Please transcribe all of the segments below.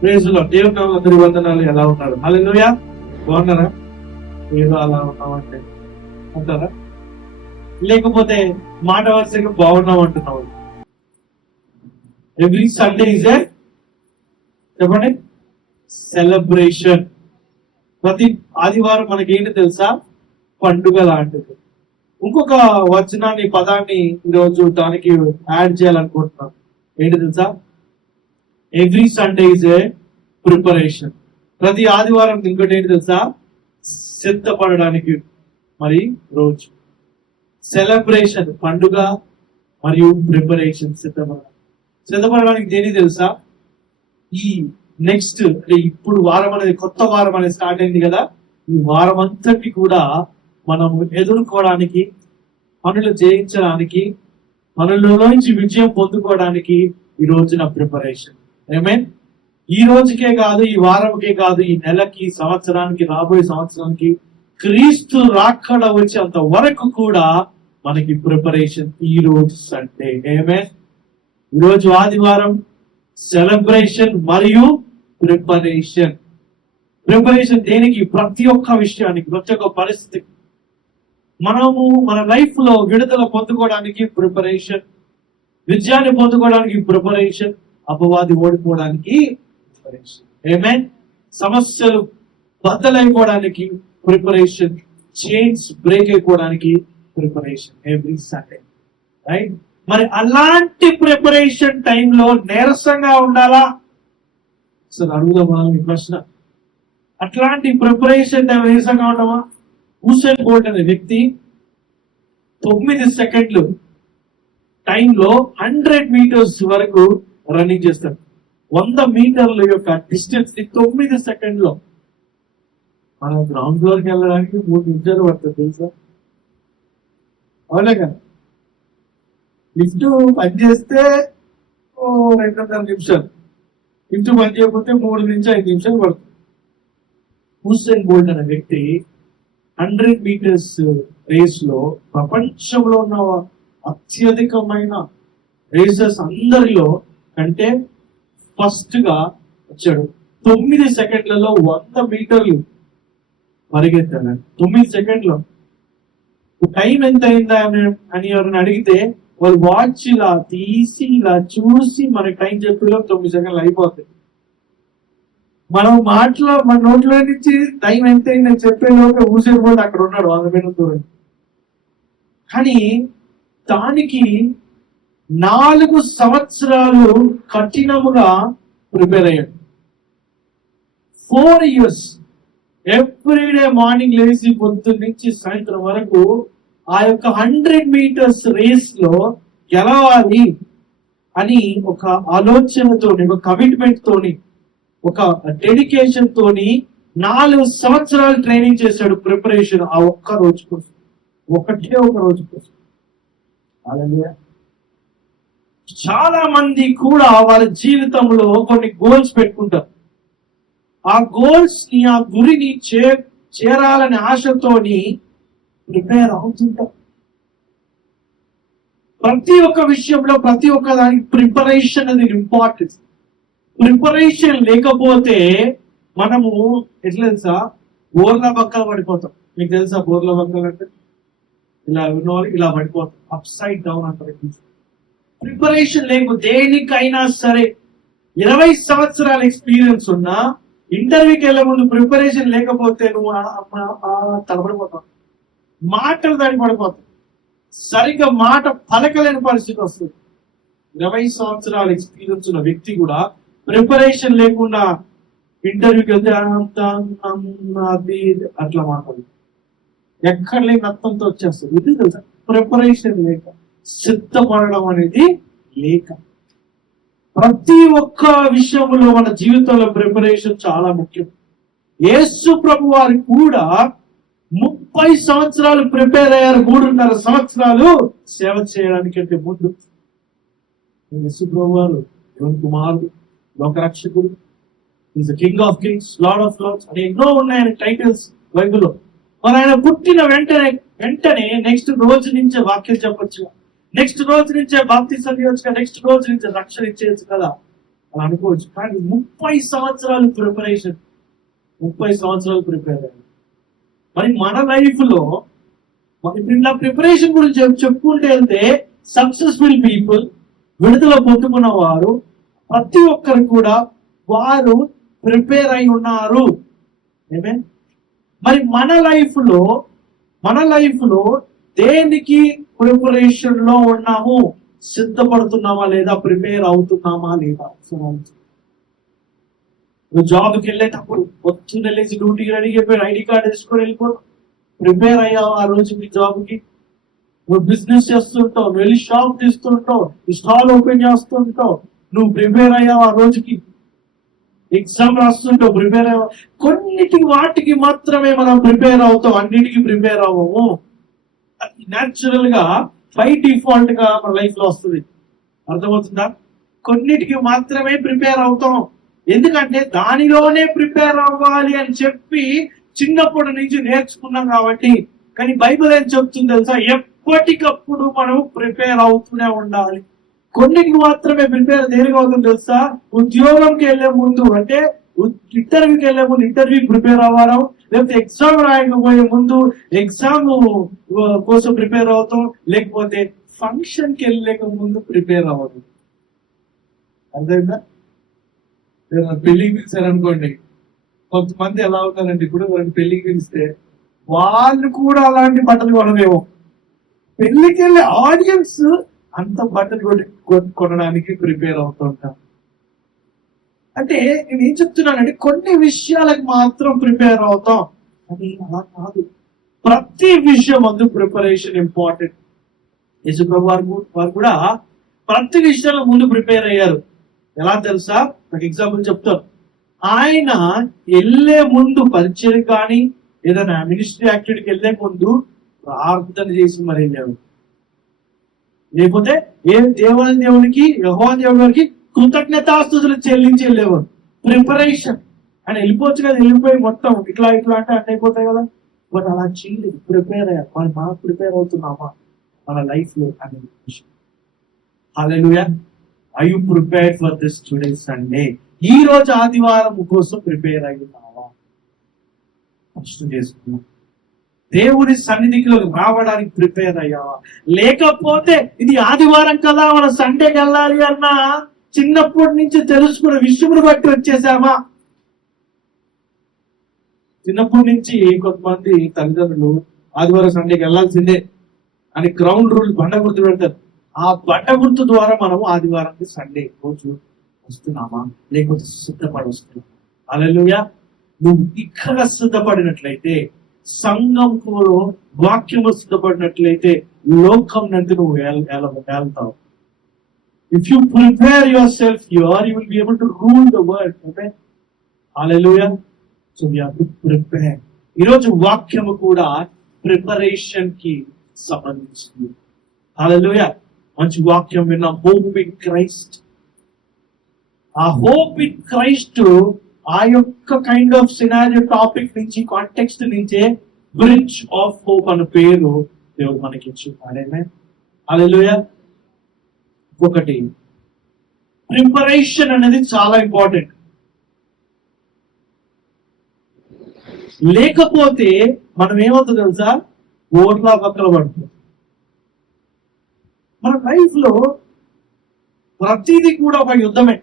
Praise lord. దేవుని నామములో అందరి వందనాలు. ఎలా ఉన్నారు? హల్లెలూయా. బాగున్నారా? ఏదో అలా ఉన్నామంటే అంటారా? లేకపోతే మాట వరుసగా బాగున్నాం అంటున్నావు? ఎవ్రీ సండే ఇస్ ఏ చెప్పండి సెలబ్రేషన్. ప్రతి ఆదివారం మనకేంటి తెలుసా? పండుగ లాంటిది. ఇంకొక వచనాన్ని పదాన్ని ఈరోజు దానికి యాడ్ చేయాలనుకుంటున్నాను. ఏంటి తెలుసా? Every Sunday is a preparation. ప్రతి ఆదివారం ఇంకోటి ఏంటి తెలుసా? సిద్ధపడడానికి మరి రోజు. సెలబ్రేషన్ పండుగ మరియు ప్రిపరేషన్ సిద్ధపడడానికి దేని తెలుసా? ఈ నెక్స్ట్ అంటే ఇప్పుడు వారం అనేది కొత్త వారం అనేది స్టార్ట్ అయింది కదా. ఈ వారం అంతటి కూడా మనం ఎదుర్కోవడానికి, పనులు జయించడానికి, పనులలోంచి విజయం పొందుకోవడానికి ఈ రోజున ప్రిపరేషన్. ఆమేన్. ఈ రోజుకే కాదు, ఈ వారంకే కాదు, ఈ నెలకి, సంవత్సరానికి, రాబోయే సంవత్సరానికి, క్రీస్తు రాకడ వచ్చేంత వరకు కూడా మనకి ప్రిపరేషన్. ఈ రోజు సండే. ఆమేన్. ఈ రోజు ఆదివారం సెలబ్రేషన్ మరియు ప్రిపరేషన్. ప్రిపరేషన్ దేనికి? ప్రతి ఒక్క విషయానికి, ప్రతి ఒక్క పరిస్థితికి. మనము మన లైఫ్ లో విడుదల పొందుకోవడానికి ప్రిపరేషన్, విజయాన్ని పొందుకోవడానికి ప్రిపరేషన్, అపవాది ఓడిపోవడానికి ప్రిపరేషన్. ఆమేన్. సమస్యలు బద్దలైపోవడానికి ప్రిపరేషన్, చైన్స్ బ్రేక్ అయిపోవడానికి ప్రిపరేషన్. Every Sunday right. మరి అలాంటి ప్రిపరేషన్ టైంలో నీరసంగా ఉండాలా? సార్ అడుగుదాం మనం ఈ ప్రశ్న. అట్లాంటి ప్రిపరేషన్ టైం నీరసంగా ఉండమా? హుసేన్ బోల్ట్ అనే వ్యక్తి 9 సెకండ్లు టైంలో 100 మీటర్స్ వరకు రన్నింగ్ చేస్తాడు. 100 మీటర్ల యొక్క డిస్టెన్స్ ని 9 సెకండ్లో. మనం గ్రౌండ్ ఫ్లోర్కి వెళ్ళడానికి 3 నిమిషాలు పడుతుంది తెలుసా? అవునా కదా? లిఫ్ట్ పనిచేస్తే 2.5 నిమిషాలు, లిఫ్ట్ పని చేయకపోతే 3 నుంచి 5 నిమిషాలు పడుతుంది. హుసేన్ బోల్ట్ అనే వ్యక్తి 100 మీటర్స్ రేస్ లో ప్రపంచంలో ఉన్న అత్యధికమైన రేసర్స్ అందరిలో కంటే ఫస్ట్ గా వచ్చాడు. 9 సెకండ్లలో 100 మీటర్లు పరిగెత్తాడు. 9 సెకండ్లో. టైం ఎంత అయిందా అని ఎవరిని అడిగితే వాళ్ళు వాచ్ ఇలా తీసి ఇలా చూసి మనకి టైం చెప్పేలో 9 సెకండ్లు అయిపోతాయి. మనం మన నోట్లో నుంచి టైం ఎంత అయిందని చెప్పేలోపు ఊసేపోతే అక్కడ ఉన్నాడు 100 మీటర్ల దూరం. కానీ దానికి 4 సంవత్సరాలు కఠినముగా ప్రిపేర్ అయ్యాడు. 4 years ఎవ్రీడే మార్నింగ్ లేచి పొద్దున్న నుంచి సాయంత్రం వరకు ఆ యొక్క 100 మీటర్స్ రేస్ లో గెలవాలి అని ఒక ఆలోచనతోని, ఒక కమిట్మెంట్ తోని, ఒక డెడికేషన్ తోని 4 సంవత్సరాలు ట్రైనింగ్ చేశాడు. ప్రిపరేషన్ ఆ ఒక్క రోజు కోసం, ఒకటే ఒక రోజు కోసం. హల్లెలూయా. చాలా మంది కూడా వాళ్ళ జీవితంలో కొన్ని గోల్స్ పెట్టుకుంటారు. ఆ గోల్స్ ని, ఆ గురిని చేరాలనే ఆశతోని ప్రిపేర్ అవుతుంటారు. ప్రతి ఒక్క విషయంలో, ప్రతి ఒక్క దానికి ప్రిపరేషన్ అనేది ఇంపార్టెంట్. ప్రిపరేషన్ లేకపోతే మనము ఎట్లా తెలుసా? బోర్ల బక్కలు పడిపోతాం. మీకు తెలుసా బోర్ల బక్కలు అంటే? ఇలా పడిపోతాం, అప్ సైడ్ డౌన్ అంటారు. ప్రిపరేషన్ లేకపోతే దేనికైనా సరే 20 సంవత్సరాల ఎక్స్పీరియన్స్ ఉన్నా ఇంటర్వ్యూకి వెళ్ళే ముందు ప్రిపరేషన్ లేకపోతే నువ్వు తలపడిపోతావు, మాటలు దాడి పడిపోతావు, సరిగ్గా మాట పలకలేని పరిస్థితి వస్తుంది. 20 సంవత్సరాల ఎక్స్పీరియన్స్ ఉన్న వ్యక్తి కూడా ప్రిపరేషన్ లేకుండా ఇంటర్వ్యూకి వెళ్తే అది అట్లా మాట్లాడు, ఎక్కడ లేని రక్తంతో వచ్చేస్తుంది. ఇది తెలుసా? ప్రిపరేషన్ లేక, సిద్ధపడడం అనేది లేక. ప్రతి ఒక్క విషయంలో మన జీవితంలో ప్రిపరేషన్ చాలా ముఖ్యం. యేసు ప్రభు వారు కూడా 30 సంవత్సరాలు ప్రిపేర్ అయ్యారు. 3.5 సంవత్సరాలు సేవ చేయడానికంటే ముందు. యేసు ప్రభు వారు దేవుని కుమారుడు, లోకరక్షకుడు, is the king of kings, lord of lords అని ఎన్నో ఉన్నాయని టైటిల్స్ బైబిల్లో. మరి ఆయన పుట్టిన వెంటనే నెక్స్ట్ రోజు నుంచే వాక్యం చెప్పొచ్చు, నెక్స్ట్ రోజు నుంచే బాప్తిసం ఇవ్వచ్చు, నెక్స్ట్ రోజు నుంచే రక్షణ ఇచ్చేయచ్చు కదా. అలా అనుకోవచ్చు. కానీ 30 సంవత్సరాలు ప్రిపరేషన్, 30 సంవత్సరాలు ప్రిపేర్ అయ్యారు. మరి మన లైఫ్ లో ఇప్పుడు ఇలా ప్రిపరేషన్ గురించి చెప్పుకుంటూ వెళ్తే సక్సెస్ఫుల్ పీపుల్, విడుదల పొందుకున్న వారు ప్రతి ఒక్కరు కూడా వారు ప్రిపేర్ అయి ఉన్నారు. మరి మన లైఫ్ లో దేనికి ప్రిపరేషన్ లో ఉన్నాము? సిద్ధపడుతున్నామా లేదా? ప్రిపేర్ అవుతున్నామా లేదా? నువ్వు జాబ్కి వెళ్ళేటప్పుడు పొద్దున్న లేచి డ్యూటీకి రెడీ అయిపోయి ఐడి కార్డు తీసుకొని వెళ్ళిపోతావు. ప్రిపేర్ అయ్యావు ఆ రోజుకి జాబ్కి. నువ్వు బిజినెస్ చేస్తుంటావు, నువ్వు వెళ్ళి షాప్ తీస్తుంటావు, స్టాల్ ఓపెన్ చేస్తుంటావు, నువ్వు ప్రిపేర్ అయ్యావు ఆ రోజుకి. ఎగ్జామ్ రాస్తుంటావు, ప్రిపేర్ అయ్యావు. కొన్నిటికి వాటికి మాత్రమే మనం ప్రిపేర్ అవుతాం, అన్నిటికీ ప్రిపేర్ అవ్వము. న్యాచురల్ గా బై డిఫాల్ట్ గా మన లైఫ్ లో వస్తుంది. అర్థమవుతుందా? కొన్నిటికి మాత్రమే ప్రిపేర్ అవుతాం, ఎందుకంటే దానిలోనే ప్రిపేర్ అవ్వాలి అని చెప్పి చిన్నప్పటి నుంచి నేర్చుకున్నాం కాబట్టి. కానీ బైబిల్ ఏం చెప్తుంది తెలుసా? ఎప్పటికప్పుడు మనం ప్రిపేర్ అవుతూనే ఉండాలి. కొన్నిటికి మాత్రమే ప్రిపేర్ దేనికి అవుతుంది తెలుసా? ఉద్యోగంకి వెళ్లే ముందు, అంటే ఇంటర్వ్యూకి వెళ్లే ముందు ఇంటర్వ్యూకి ప్రిపేర్ అవ్వడం, లేకపోతే ఎగ్జామ్ రాయకపోయే ముందు ఎగ్జామ్ కోసం ప్రిపేర్ అవుతాం, లేకపోతే ఫంక్షన్ కి వెళ్ళలేక ముందు ప్రిపేర్ అవ్వడం. అర్థమైందా? పెళ్లికి పిలిచారు అనుకోండి, కొంతమంది ఎలా ఉన్నారంటే ఇప్పుడు వాళ్ళని పెళ్లికి పిలిస్తే వాళ్ళు కూడా అలాంటి బట్టలు కొనలేము. పెళ్లికి వెళ్ళే ఆడియన్స్ అంత బట్టలు కొనడానికి ప్రిపేర్ అవుతుంటాం. అంటే నేను ఏం చెప్తున్నానంటే కొన్ని విషయాలకు మాత్రం ప్రిపేర్ అవుతాం, అది అలా కాదు. ప్రతి విషయం అందు ప్రిపరేషన్ ఇంపార్టెంట్. యేసుప్రభు వారు కూడా ప్రతి విషయంలో ముందు ప్రిపేర్ అయ్యారు. ఎలా తెలుసా? నాకు ఎగ్జాంపుల్ చెప్తాను. ఆయన వెళ్లే ముందు పరిచయం కానీ ఏదైనా మినిస్ట్రీ యాక్టివిటీకి వెళ్లే ముందు ప్రార్థన చేసి మరి వెళ్ళాడు. లేకపోతే దేవునికి యెహోవా దేవునికి కృతజ్ఞతాస్తుతులు చెల్లించి వెళ్ళేవాడు. ప్రిపరేషన్. ఆయన వెళ్ళిపోవచ్చు కదా, వెళ్ళిపోయి మొత్తం ఇట్లా అంటే అన్నీ అయిపోతాయి కదా. బట్ అలా చేయలేదు, ప్రిపేర్ అయ్యారు. మనం ప్రిపేర్ అవుతున్నామా మన లైఫ్ లో అనే విషయం. హల్లెలూయా. Are you prepared for this today Sunday? ఈ రోజు ఆదివారం కోసం ప్రిపేర్ అయ్యున్నావా? ప్రశ్న చేసుకున్నా. దేవుని సన్నిధిలో రావడానికి ప్రిపేర్ అయ్యావా? లేకపోతే ఇది ఆదివారం కదా మన సండేకి వెళ్ళాలి అన్న చిన్నప్పటి నుంచి తెలుసుకున్న విషయమును బట్టి వచ్చేసామా? చిన్నప్పటి నుంచి కొంతమంది తల్లిదండ్రులు ఆదివారం సండేకి వెళ్ళాల్సిందే అని గ్రౌండ్ రూల్ బండ గుర్తు పెడతారు. ఆ బండ గుర్తు ద్వారా మనం ఆదివారానికి సండే రోజు వస్తున్నామా, లేకపోతే సిద్ధపడి వస్తున్నామా? హల్లెలూయా. నువ్వు ఇక్కడ సిద్ధపడినట్లయితే, సంఘంలో వాక్యము సిద్ధపడినట్లయితే లోకం నందు నువ్వు వెళ్తావు. If you prepare yourself here, you will be able to rule the world. Okay, hallelujah. So we have to prepare. ఈరోజు వాక్యము కూడా ప్రిపరేషన్ కి సంబంధించింది. హల్లెలూయా. మంచి వాక్యం విన్న హోప్ ఇన్ క్రైస్ట్. ఆ హోప్ ఇన్ క్రైస్ట్ ఆ యొక్క కైండ్ ఆఫ్ సినారియో టాపిక్ నుంచి, కాంటెక్స్ట్ నుంచే బ్రిడ్జ్ ఆఫ్ హోప్ అనే పేరు దేవుడు మనకి ఇచ్చింది. హల్లెలూయా. ఒకటి, ప్రిపరేషన్ అనేది చాలా ఇంపార్టెంట్. లేకపోతే మనం ఏమవుతుంది తెలుసా? ఓట్లా పక్కన పడుతుంది. మన లైఫ్ లో ప్రతిదీ కూడా ఒక యుద్ధమే,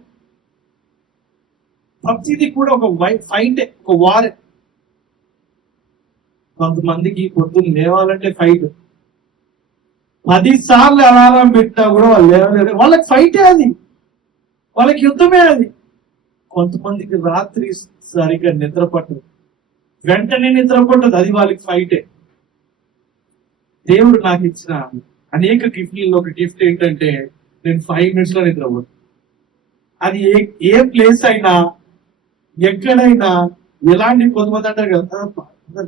ప్రతిదీ కూడా ఒక ఫైటే, ఒక వారే. కొంతమందికి పొద్దున్న లేవాలంటే ఫైట్, 10 సార్లు అలారం పెట్టినా కూడా వాళ్ళు లేవలేరు. వాళ్ళకి ఫైటే అది, వాళ్ళకి యుద్ధమే అది. కొంతమందికి రాత్రి సరిగ్గా నిద్ర పట్టదు, వెంటనే నిద్ర పట్టదు, అది వాళ్ళకి ఫైటే. దేవుడు నాకు ఇచ్చిన అనేక గిఫ్ట్లలో ఒక గిఫ్ట్ ఏంటంటే నేను 5 minutes లో నిద్రపోతాను. అది ఏ ప్లేస్ అయినా, ఎక్కడైనా, ఎలాంటి. కొంతమంది అంటారు కదా,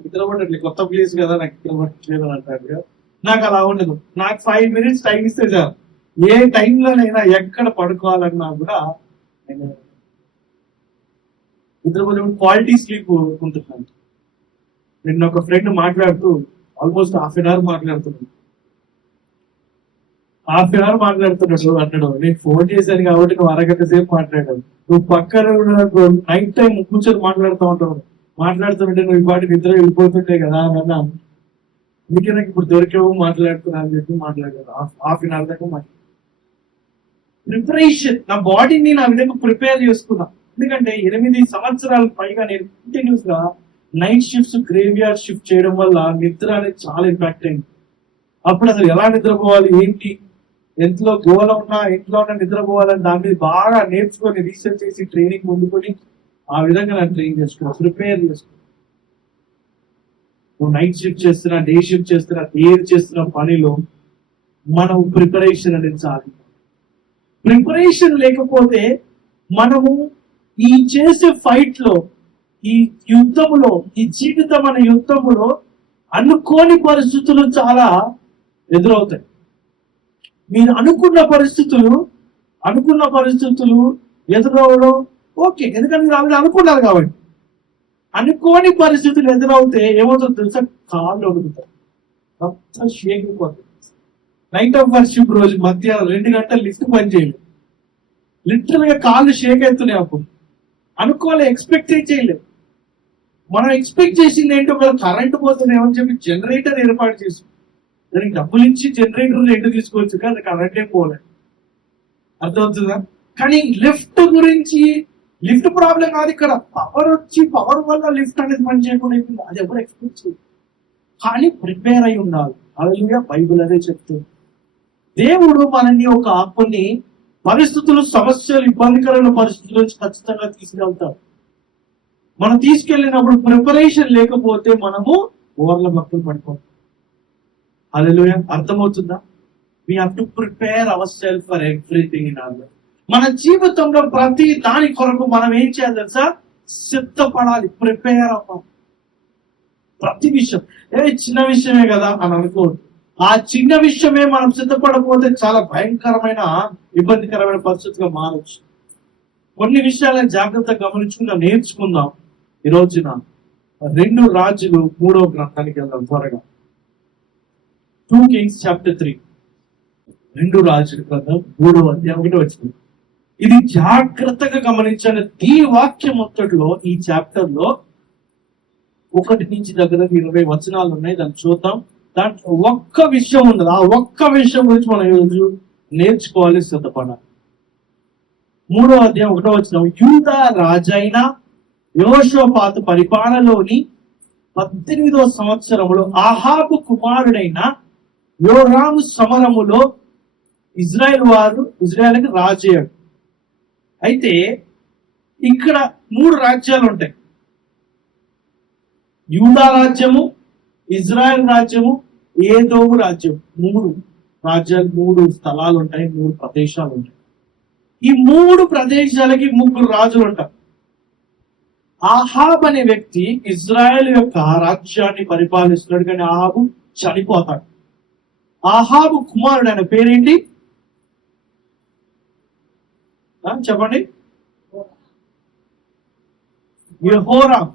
నిద్రపడట్లేదు, కొత్త ప్లేస్ కదా నాకు నిద్రపట్టలేదు అని అంటారు కదా. నాకు అలా ఉండదు. నాకు 5 minutes టైం ఇస్తే చాలు. ఏ టైంలోనైనా ఎక్కడ పడుకోవాలన్నా కూడా నేను నిద్రపోతే క్వాలిటీ స్లీప్ ఉంటున్నాను. నిన్న ఒక ఫ్రెండ్ మాట్లాడుతూ ఆల్మోస్ట్ 1/2 hour మాట్లాడుతున్నాను. హాఫ్ అన్ అవర్ మాట్లాడుతున్నాడు అన్నాడు. నేను ఫోన్ చేశాను కాబట్టి నువ్వు అరగంట సేపు మాట్లాడావు. నువ్వు పక్కన నైట్ టైం కూర్చొని మాట్లాడుతూ ఉంటావు. మాట్లాడుతుంటే నువ్వు ఈ పాటి నిద్ర వెళ్ళిపోతుంటే కదా అన్నా. అందుకే నాకు ఇప్పుడు దొరికేవు మాట్లాడుతున్నా అని చెప్పి మాట్లాడాను. హాఫ్ అన్ అవర్ దాకా ప్రిపరేషన్. నా బాడీని నా విధంగా ప్రిపేర్ చేసుకున్నా. ఎందుకంటే 8 సంవత్సరాల పైగా నేను కంటిన్యూస్ గా నైట్ షిఫ్ట్స్, గ్రేవ్యార్డ్ షిఫ్ట్ చేయడం వల్ల నిద్ర అనేది చాలా ఇంపాక్ట్ అయింది. అప్పుడు అసలు ఎలా నిద్రపోవాలి ఏంటి, ఎంతలో గోల ఉన్నా ఇంట్లో ఉన్న నిద్రపోవాలని దాని మీద బాగా నేర్చుకొని రీసెర్చ్ చేసి ట్రైనింగ్ ముందుకొని ఆ విధంగా నేను ట్రైన్ చేసుకున్నా, ప్రిపేర్ చేసుకున్నా. నువ్వు నైట్ షిఫ్ట్ చేస్తున్నా, డే షిఫ్ట్ చేస్తున్నా, ఏది చేస్తున్న పనిలో మనం ప్రిపరేషన్ అనేది చాలు. ప్రిపరేషన్ లేకపోతే మనము ఈ చేసే ఫైట్ లో, ఈ యుద్ధములో, ఈ జీవితం అనే యుద్ధములో అనుకోని పరిస్థితులు చాలా ఎదురవుతాయి. మీరు అనుకున్న పరిస్థితులు ఎదురవడం ఓకే, ఎందుకంటే మీరు అవి అనుకున్నారు కాబట్టి. అనుకోని పరిస్థితులు ఎదురవుతే ఏమవుతుందో తెలుసా, కాళ్ళు ఒడుగుతాయి, మొత్తం షేక్ అయిపోతుంది. నైట్ ఆఫ్ వర్షిప్ రోజు మధ్యాహ్నం 2 గంటలు లిఫ్ట్ పని చేయలేదు, లిటరల్ గా కాళ్ళు షేక్ అవుతున్నాయి. అప్పుడు అనుకోలే, ఎక్స్పెక్ట్ చేయలేదు. మనం ఎక్స్పెక్ట్ చేసింది ఏంటో, ఒకవేళ కరెంట్ పోతుందేమని చెప్పి జనరేటర్ ఏర్పాటు చేసి దానికి డబ్బులు ఇచ్చి జనరేటర్ రెండు తీసుకోవచ్చు, కానీ కరెంటే పోలేదు. అర్థమవుతుందా? కానీ లిఫ్ట్ ప్రాబ్లం కాదు ఇక్కడ. పవర్ వల్ల లిఫ్ట్ అనేది పని చేయకుండా అయిపోయింది. అది ఎవరు ఎక్స్పెక్ట్ చేయదు. కానీ ప్రిపేర్ అయి ఉండాలి. హల్లెలూయా. బైబిల్ అదే చెప్తుంది. దేవుడు మనల్ని కొన్ని పరిస్థితులు, సమస్యలు, ఇబ్బందికరమైన పరిస్థితుల నుంచి ఖచ్చితంగా తీసుకెళ్తాడు. మనం తీసుకెళ్ళినప్పుడు ప్రిపరేషన్ లేకపోతే మనము ఓర్ల భక్తులు పడిపోతాం. హల్లెలూయా. అర్థమవుతుందా? we have to prepare ourselves for everything in our life. మన జీవితంలో ప్రతి దాని కొరకు మనం ఏం చేయాలి తెలుసా? సిద్ధపడాలి, ప్రిపేర్ అవ్వాలి. ప్రతి విషయం చిన్న విషయమే కదా అని అనుకోవద్దు. ఆ చిన్న విషయమే మనం సిద్ధపడకపోతే చాలా భయంకరమైన, ఇబ్బందికరమైన పరిస్థితిగా మారచ్చు. కొన్ని విషయాలను జాగ్రత్తగా గమనించుకుందాం, నేర్చుకుందాం. ఈ రోజున 2 రాజులు 3వ గ్రంథానికి వెళ్దాం త్వరగా. 2 Kings chapter 3. 2 రాజుల గ్రంథం 3వ అధ్యాయం 1వ వచనం. ఇది జాగ్రత్తగా గమనించాలి. ఈ వాక్యం మొత్తట్లో, ఈ చాప్టర్ లో 1 నుంచి దగ్గర 20 వచనాలు ఉన్నాయి. దాన్ని చూద్దాం. దాంట్లో ఒక్క విషయం ఉండదు. ఆ ఒక్క విషయం గురించి మనం ఈరోజు నేర్చుకోవాలి, సిద్ధపడాలి. 3వ అధ్యాయం 1వ వచనం. యూదా రాజైన యెహోషాపాతు పరిపాలనలోని 18వ సంవత్సరములో ఆహాబు కుమారుడైన యోరాము సమరములో ఇజ్రాయెల్కి రాజయ్యాడు. అయితే ఇక్కడ 3 రాజ్యాలు ఉంటాయి. యూదా రాజ్యము, ఇజ్రాయెల్ రాజ్యము, ఏదోము రాజ్యం. 3 రాజ్యాలు, 3 స్థలాలు ఉంటాయి, 3 ప్రదేశాలు ఉంటాయి. ఈ 3 ప్రదేశాలకి 3 రాజులు ఉంటారు. ఆహాబ్ అనే వ్యక్తి ఇజ్రాయెల్ యొక్క రాజ్యాన్ని పరిపాలిస్తున్నాడు, కానీ ఆహాబు చనిపోతాడు. ఆహాబు కుమారుడు, ఆయన పేరేంటి చెప్పండి? యెహోరాం.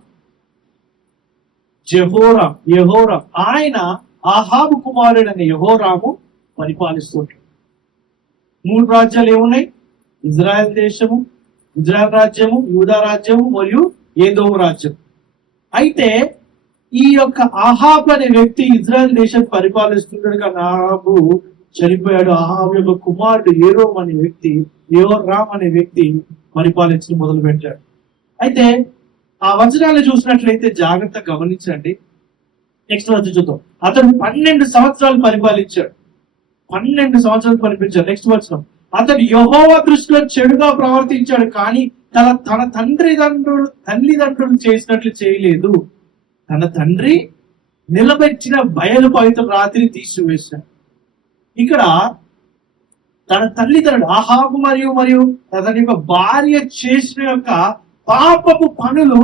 ఆయన ఆహాబు కుమారుడైన యెహోరాము పరిపాలిస్తుంటాడు. 3 రాజ్యాలు ఏమున్నాయి? ఇజ్రాయెల్ దేశము, ఇజ్రాయెల్ రాజ్యము, యూదా రాజ్యము మరియు ఏదోము రాజ్యం. అయితే ఈ యొక్క ఆహాబ్ అనే వ్యక్తి ఇజ్రాయెల్ దేశం పరిపాలిస్తున్నాడు, కానీ ఆహాబు చనిపోయాడు. ఆహాబు యొక్క కుమారుడు యోరాం అనే వ్యక్తి పరిపాలించడం మొదలు పెట్టాడు. అయితే ఆ వచనాలు చూసినట్లయితే జాగ్రత్తగా గమనించండి. నెక్స్ట్ వచనం చూద్దాం. అతడు 12 సంవత్సరాలు పరిపాలించాడు. 12 సంవత్సరాలు పరిపాలించాడు. నెక్స్ట్ వచనం. అతడు యెహోవా దృష్టిలో చెడుగా ప్రవర్తించాడు, కానీ తన తల్లిదండ్రులు చేసినట్లు చేయలేదు. తన తండ్రి నిలబెట్టిన బయలు పవిత్ర రాత్రిని తీసివేశాడు. ఇక్కడ తన తల్లిదండ్రులు ఆహాబు మరియు తన యొక్క భార్య చేసిన యొక్క పాపపు పనులు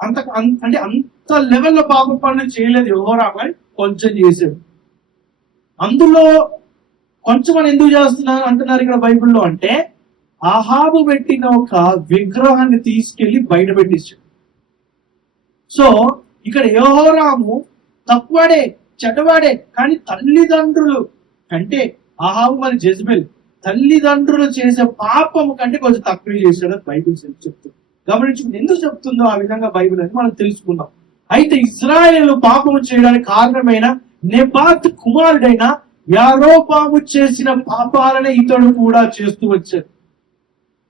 అంత లెవెల్లో పాప పనులు చేయలేదు యెహోరాము, అని కొంచెం చేశాడు. అందులో కొంచెం అని ఎందుకు చేస్తున్నారు అంటున్నారు ఇక్కడ బైబిల్లో అంటే, ఆహాబు పెట్టిన ఒక విగ్రహాన్ని తీసుకెళ్లి బయట పెట్టించాడు. సో ఇక్కడ యెహోరాము తక్కువడే, చెడ్డవాడే, కానీ తల్లిదండ్రులు కంటే అహాబు మరి జెజబెల్ తల్లిదండ్రులు చేసే పాపము కంటే కొంచెం తక్కువ చేశాడని బైబిల్ చెప్తుంది. గమనించుకుని ఎందుకు చెప్తుందో ఆ విధంగా బైబిల్ అని మనం తెలుసుకుందాం. అయితే ఇజ్రాయేలు పాపము చేయడానికి కారణమైన నెబాత్ కుమారుడైన యారోబాము చేసిన పాపాలనే ఇతడు కూడా చేస్తూ వచ్చాడు.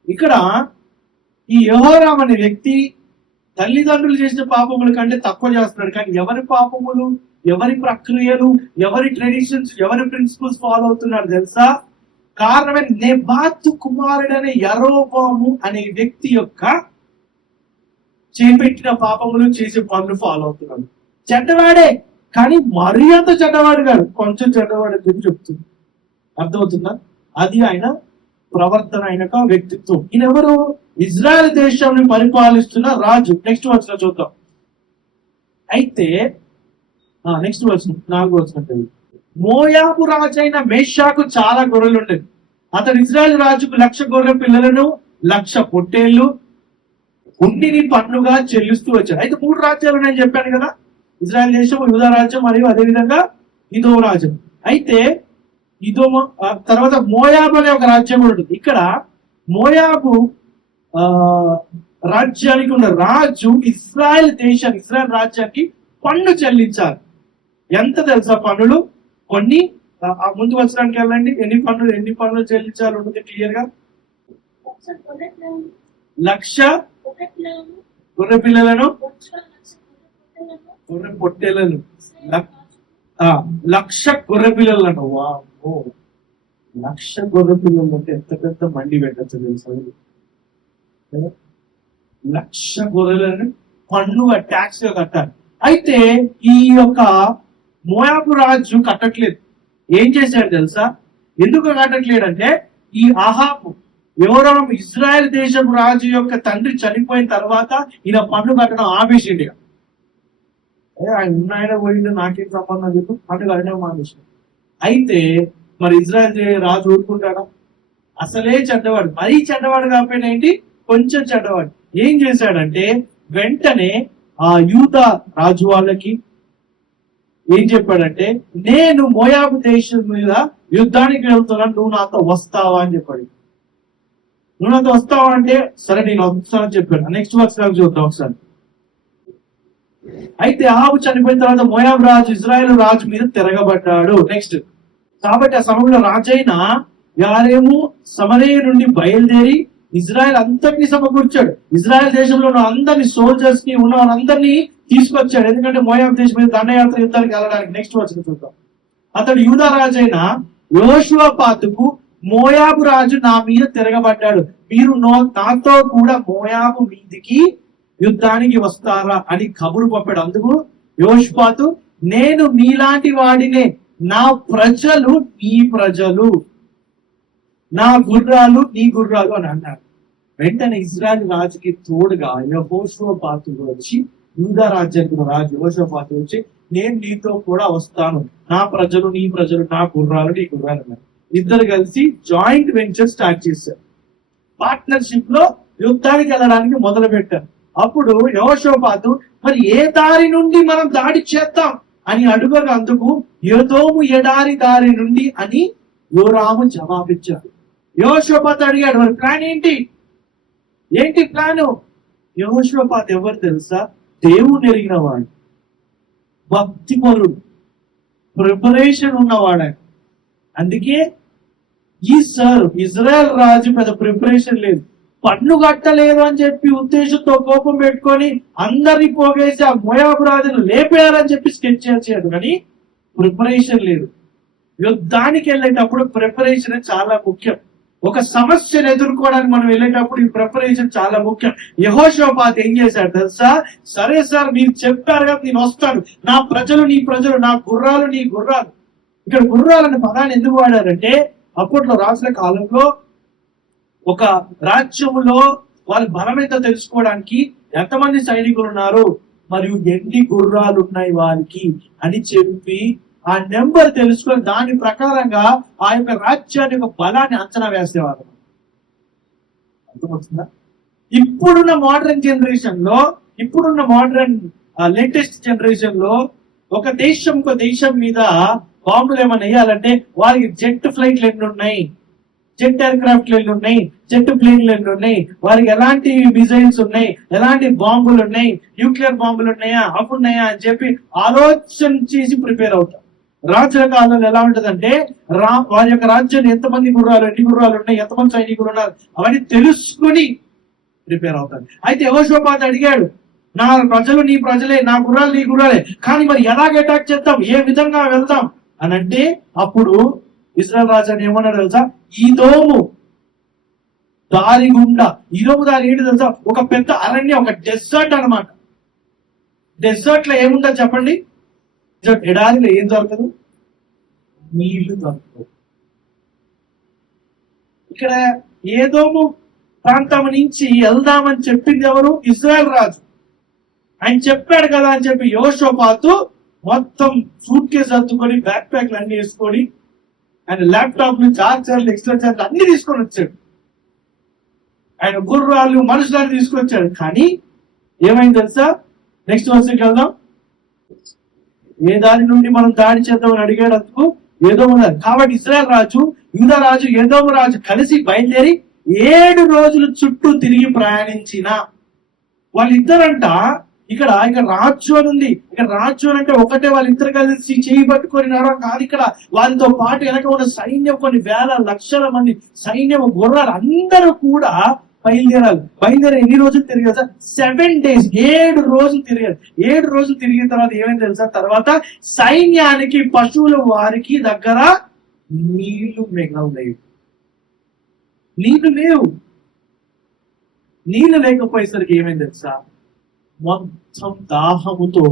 ఇక్కడ ఈ యెహోరాము అనే వ్యక్తి తల్లిదండ్రులు చేసిన పాపముల కంటే తక్కువ చేస్తున్నాడు. కానీ ఎవరి పాపములు, ఎవరి ప్రక్రియలు, ఎవరి ట్రెడిషన్స్, ఎవరి ప్రిన్సిపల్స్ ఫాలో అవుతున్నాడు తెలుసా? కారణమే నెబాత్ కుమారుడనే యరోబాము అనే వ్యక్తి యొక్క చేపెట్టిన పాపములు చేసే పనులు ఫాలో అవుతున్నాడు. చెడ్డవాడే, కానీ మరీ అంత చెడ్డవాడు కాదు, కొంచెం చెడ్డవాడు అని చెప్తుంది. అర్థమవుతుందా? అది ఆయన ప్రవర్తన, ఆయన వ్యక్తిత్వం. ఈయనెవరు? ఇజ్రాయెల్ దేశాన్ని పరిపాలిస్తున్న రాజు. నెక్స్ట్ వచ్చిన చూద్దాం. అయితే నెక్స్ట్ వచ్చిన 4వ వచనం. మోయాబు రాజు అయిన మేషాకు చాలా గొర్రెలు ఉండేవి. అతడు ఇజ్రాయెల్ రాజుకు 1,00,000 గొర్రె పిల్లలను 1,00,000 పొట్టేళ్లు ఉండిని పన్నుగా చెల్లిస్తూ వచ్చాడు. అయితే 3 రాజ్యాలు ఉన్నాయని చెప్పాను కదా, ఇజ్రాయెల్ దేశం, యూదా రాజ్యం మరియు అదేవిధంగా ఇదో రాజ్యం. అయితే ఇదో తర్వాత మోయాబు అనే ఒక రాజ్యం ఉంటుంది. ఇక్కడ మోయాబు రాజ్యానికి ఉన్న రాజు ఇజ్రాయెల్ రాజ్యానికి పన్ను చెల్లించాలి. ఎంత తెలుసా పన్నులు? కొన్ని ముందు వచ్చడానికి వెళ్ళండి. ఎన్ని పన్నులు చెల్లించాలి ఉంటుంది క్లియర్ గా. 1,00,000 గొర్రె పిల్లలను, గొర్రె పొట్టేలను, 1,00,000 గొర్రె పిల్లలను. వామ్మో, 1,00,000 గొర్రె పిల్లలు అంటే ఎంత పెద్ద మండి పెట్టచ్చు తెలుసా? 1,00,000 గొర్రెలను పన్నుగా, ట్యాక్స్ గా కట్టాలి. అయితే ఈ యొక్క మోయాబు రాజు కట్టట్లేదు. ఏం చేశాడు తెలుసా? ఎందుకు కట్టట్లేదు అంటే, ఈ అహాబు యెహోరాము ఇజ్రాయెల్ దేశం రాజు యొక్క తండ్రి చనిపోయిన తర్వాత ఈయన పన్ను కట్టడం ఆపేసిండు. ఆయన ఉన్నాయన పోయిండు, నాకేం సంబంధం చెప్పు, పన్ను కట్టడం మానేసిండు. అయితే మరి ఇజ్రాయెల్ రాజు ఊరుకుంటాడా? అసలే చెడ్డవాడు, మరీ చెడ్డవాడు కాకపోయినా ఏంటి, కొంచెం చెడ్డవాడు. ఏం చేశాడంటే, వెంటనే ఆ యూదా రాజు వాళ్ళకి ఏం చెప్పాడంటే, నేను మోయాబు దేశం మీద యుద్ధానికి వెళ్తున్నాను, నువ్వు నాతో వస్తావా అని చెప్పాడు. నువ్వు నాతో వస్తావా అంటే, సరే నేను వస్తానని చెప్పాడు. నెక్స్ట్ వర్స్ చూద్దాం ఒకసారి. అయితే అహాబు చనిపోయిన తర్వాత మోయాబు రాజు ఇజ్రాయెల్ రాజు మీద తిరగబడ్డాడు. నెక్స్ట్, కాబట్టి ఆ సమయంలో రాజైన యారేము సమరయ నుండి బయలుదేరి ఇజ్రాయెల్ అంతటిని సమకూర్చాడు. ఇజ్రాయెల్ దేశంలో ఉన్న అందరినీ, సోల్జర్స్ ని, ఉన్న వాళ్ళందరినీ తీసుకొచ్చాడు. ఎందుకంటే మోయాబు దేశం మీద దండయాత్ర యుద్ధానికి వెళ్ళడానికి. నెక్స్ట్ వచ్చిన చూద్దాం. అతడు యూదా రాజైన యెహోషాపాతుకు, మోయాబు రాజు నా మీద తిరగబడ్డాడు, మీరు నాతో కూడా మోయాబు మీదికి యుద్ధానికి వస్తారా అని కబురు పంపాడు. అందుకు యెహోషాపాతు, నేను మీలాంటి వాడినే, నా ప్రజలు నీ ప్రజలు, నా గుర్రాలు నీ గుర్రాలు అని అన్నాడు. వెంటనే ఇజ్రాయెల్ రాజుకి తోడుగా యెహోషాపాతు వచ్చి, యూదా రాజ్యానికి రాజు యెహోషాపాతు వచ్చి, నేను నీతో కూడా వస్తాను, నా ప్రజలు నీ ప్రజలు, నా గుర్రాలు నీ గుర్రాలు అన్నారు. ఇద్దరు కలిసి జాయింట్ వెంచర్ స్టార్ట్ చేశారు. పార్ట్నర్షిప్ లో యుద్ధానికి వెళ్ళడానికి మొదలు పెట్టారు. అప్పుడు యెహోషాపాతు, మరి ఏ దారి నుండి మనం దాడి చేద్దాం అని అడుగగా, అందుకు ఎదోము ఎడారి దారి నుండి అని యోరాము జవాబిచ్చాడు. యెహోషాపాతు అడిగాడు, మరి ప్లాన్ ఏంటి ప్లాను? యెహోషాపాతు ఎవరు తెలుసా? దేవుని ఎరిగిన వాడు, భక్తిపరుడు, ప్రిపరేషన్ ఉన్నవాడు. అందుకే ఇజ్రాయెల్ రాజు పెద్ద ప్రిపరేషన్ లేదు, పన్ను కట్టలేదు అని చెప్పి ఉద్దేశంతో కోపం పెట్టుకొని అందరినీ పోగేసి ఆ మోయాబు రాజును లేపేయాలని చెప్పి స్కెచ్ చేశాడు. కానీ ప్రిపరేషన్ లేదు. యుద్ధానికి వెళ్ళేటప్పుడు ప్రిపరేషన్ చాలా ముఖ్యం. ఒక సమస్యను ఎదుర్కోవడానికి మనం వెళ్ళేటప్పుడు ఈ ప్రిపరేషన్ చాలా ముఖ్యం. యెహోషాపాతు ఏం చేశాడు తెలుసా? సరే సార్, మీరు చెప్పారు కదా, నేను వస్తాను, నా ప్రజలు నీ ప్రజలు, నా గుర్రాలు నీ గుర్రాలు. ఇక్కడ గుర్రాలనే పదాన్ని ఎందుకు వాడారంటే, అప్పట్లో రాజుల కాలంలో ఒక రాజ్యములో వాళ్ళ బలం ఎంతో తెలుసుకోవడానికి ఎంతమంది సైనికులు ఉన్నారు మరియు ఎన్ని గుర్రాలు ఉన్నాయి వారికి అని చెప్పి ఆ నెంబర్ తెలుసుకొని దాని ప్రకారంగా ఆ యొక్క రాజ్యాన్ని యొక్క బలాన్ని అంచనా వేసేవారు. అర్థమవుతుందా? ఇప్పుడున్న మోడర్న్ జనరేషన్ లో, ఇప్పుడున్న మోడర్న్ లేటెస్ట్ జనరేషన్ లో ఒక దేశం మీద బాంబులు ఏమైనా వేయాలంటే వారికి జెట్ ఫ్లైట్లు ఎన్ని ఉన్నాయి, జెట్ ఎయిర్ క్రాఫ్ట్లు ఎన్ని ఉన్నాయి, జెట్ ప్లేన్లు ఎన్ని ఉన్నాయి, వారికి ఎలాంటి మిజైల్స్ ఉన్నాయి, ఎలాంటి బాంబులు ఉన్నాయి, న్యూక్లియర్ బాంబులు ఉన్నాయా, అవి ఉన్నాయా అని చెప్పి ఆలోచన చేసి ప్రిపేర్ అవుతారు. రాజుల కాలంలో ఎలా ఉంటదంటే వారి యొక్క రాజ్యాన్ని ఎంతమంది గుర్రాలు, ఎన్ని గుర్రాలు ఉన్నాయి, ఎంతమంది సైనికులు ఉన్నారు, అవన్నీ తెలుసుకుని ప్రిపేర్ అవుతారు. అయితే యెహోషాపాతు అడిగాడు, నా ప్రజలు నీ ప్రజలే, నా గుర్రాలు నీ గుర్రాలే, కానీ మరి ఎలాగ అటాక్ చేద్దాం, ఏ విధంగా వెళ్దాం అని అంటే అప్పుడు ఇశ్రాయేలు రాజు అని ఏమన్నాడు తెలుసా, ఈదోము దారి గుండా, ఈదోము దారి ఏంటి తెలుసా, ఒక పెద్ద అరణ్యం, ఒక డెజర్ట్ అన్నమాట. డెజర్ట్ లో ఏముంటుంది చెప్పండి, ఎడారిలో ఏం దొరకదు, నీళ్లు దొరకదు. ఇక్కడ ఏదోము ప్రాంతం నుంచి వెళ్దామని చెప్పింది ఎవరు, ఇశ్రాయేలు రాజు. ఆయన చెప్పాడు కదా అని చెప్పి యెహోషాపాతు మొత్తం సూట్ కేసు అత్తుకొని, బ్యాక్ ప్యాక్లు అన్ని వేసుకొని, ఆయన ల్యాప్టాప్లు, చార్జర్లు, ఎక్స్ట్రా చార్జర్లు అన్ని తీసుకొని వచ్చాడు. ఆయన గుర్రాలు, మనుషులను తీసుకొచ్చాడు. కానీ ఏమైంది తెలుసా, నెక్స్ట్ వర్షకి వెళ్దాం. ఏ దారి నుండి మనం దాడి చేద్దామని అడిగేటందుకు ఏదో ఉన్నారు. కాబట్టి ఇశ్రాయేలు రాజు, యూదా రాజు, ఏదోము రాజు కలిసి బయలుదేరి 7 రోజులు చుట్టూ తిరిగి ప్రయాణించిన వాళ్ళిద్దరంట. ఇక్కడ రాజు అని ఉంది. ఇక్కడ రాజు అని అంటే ఒకటే వాళ్ళిద్దరు కలిసి చేయి పట్టుకొని నడవ కాదు. ఇక్కడ వారితో పాటు వెనక ఉన్న సైన్యం, కొన్ని వేల లక్షల మంది సైన్యం, గుర్రాలు అందరూ కూడా బయలుదేరాలి. బయలుదేరి ఎన్ని రోజులు తిరిగారు? 7 days, 7 రోజులు తిరిగారు. 7 రోజులు తిరిగిన తర్వాత ఏమైంది తెలుసా, తర్వాత సైన్యానికి, పశువుల వారికి దగ్గర నీళ్లు మిగలలేవు. నీళ్లు లేవు. నీళ్లు లేకపోయేసరికి ఏమైంది తెలుసా, మొత్తం దాహముతో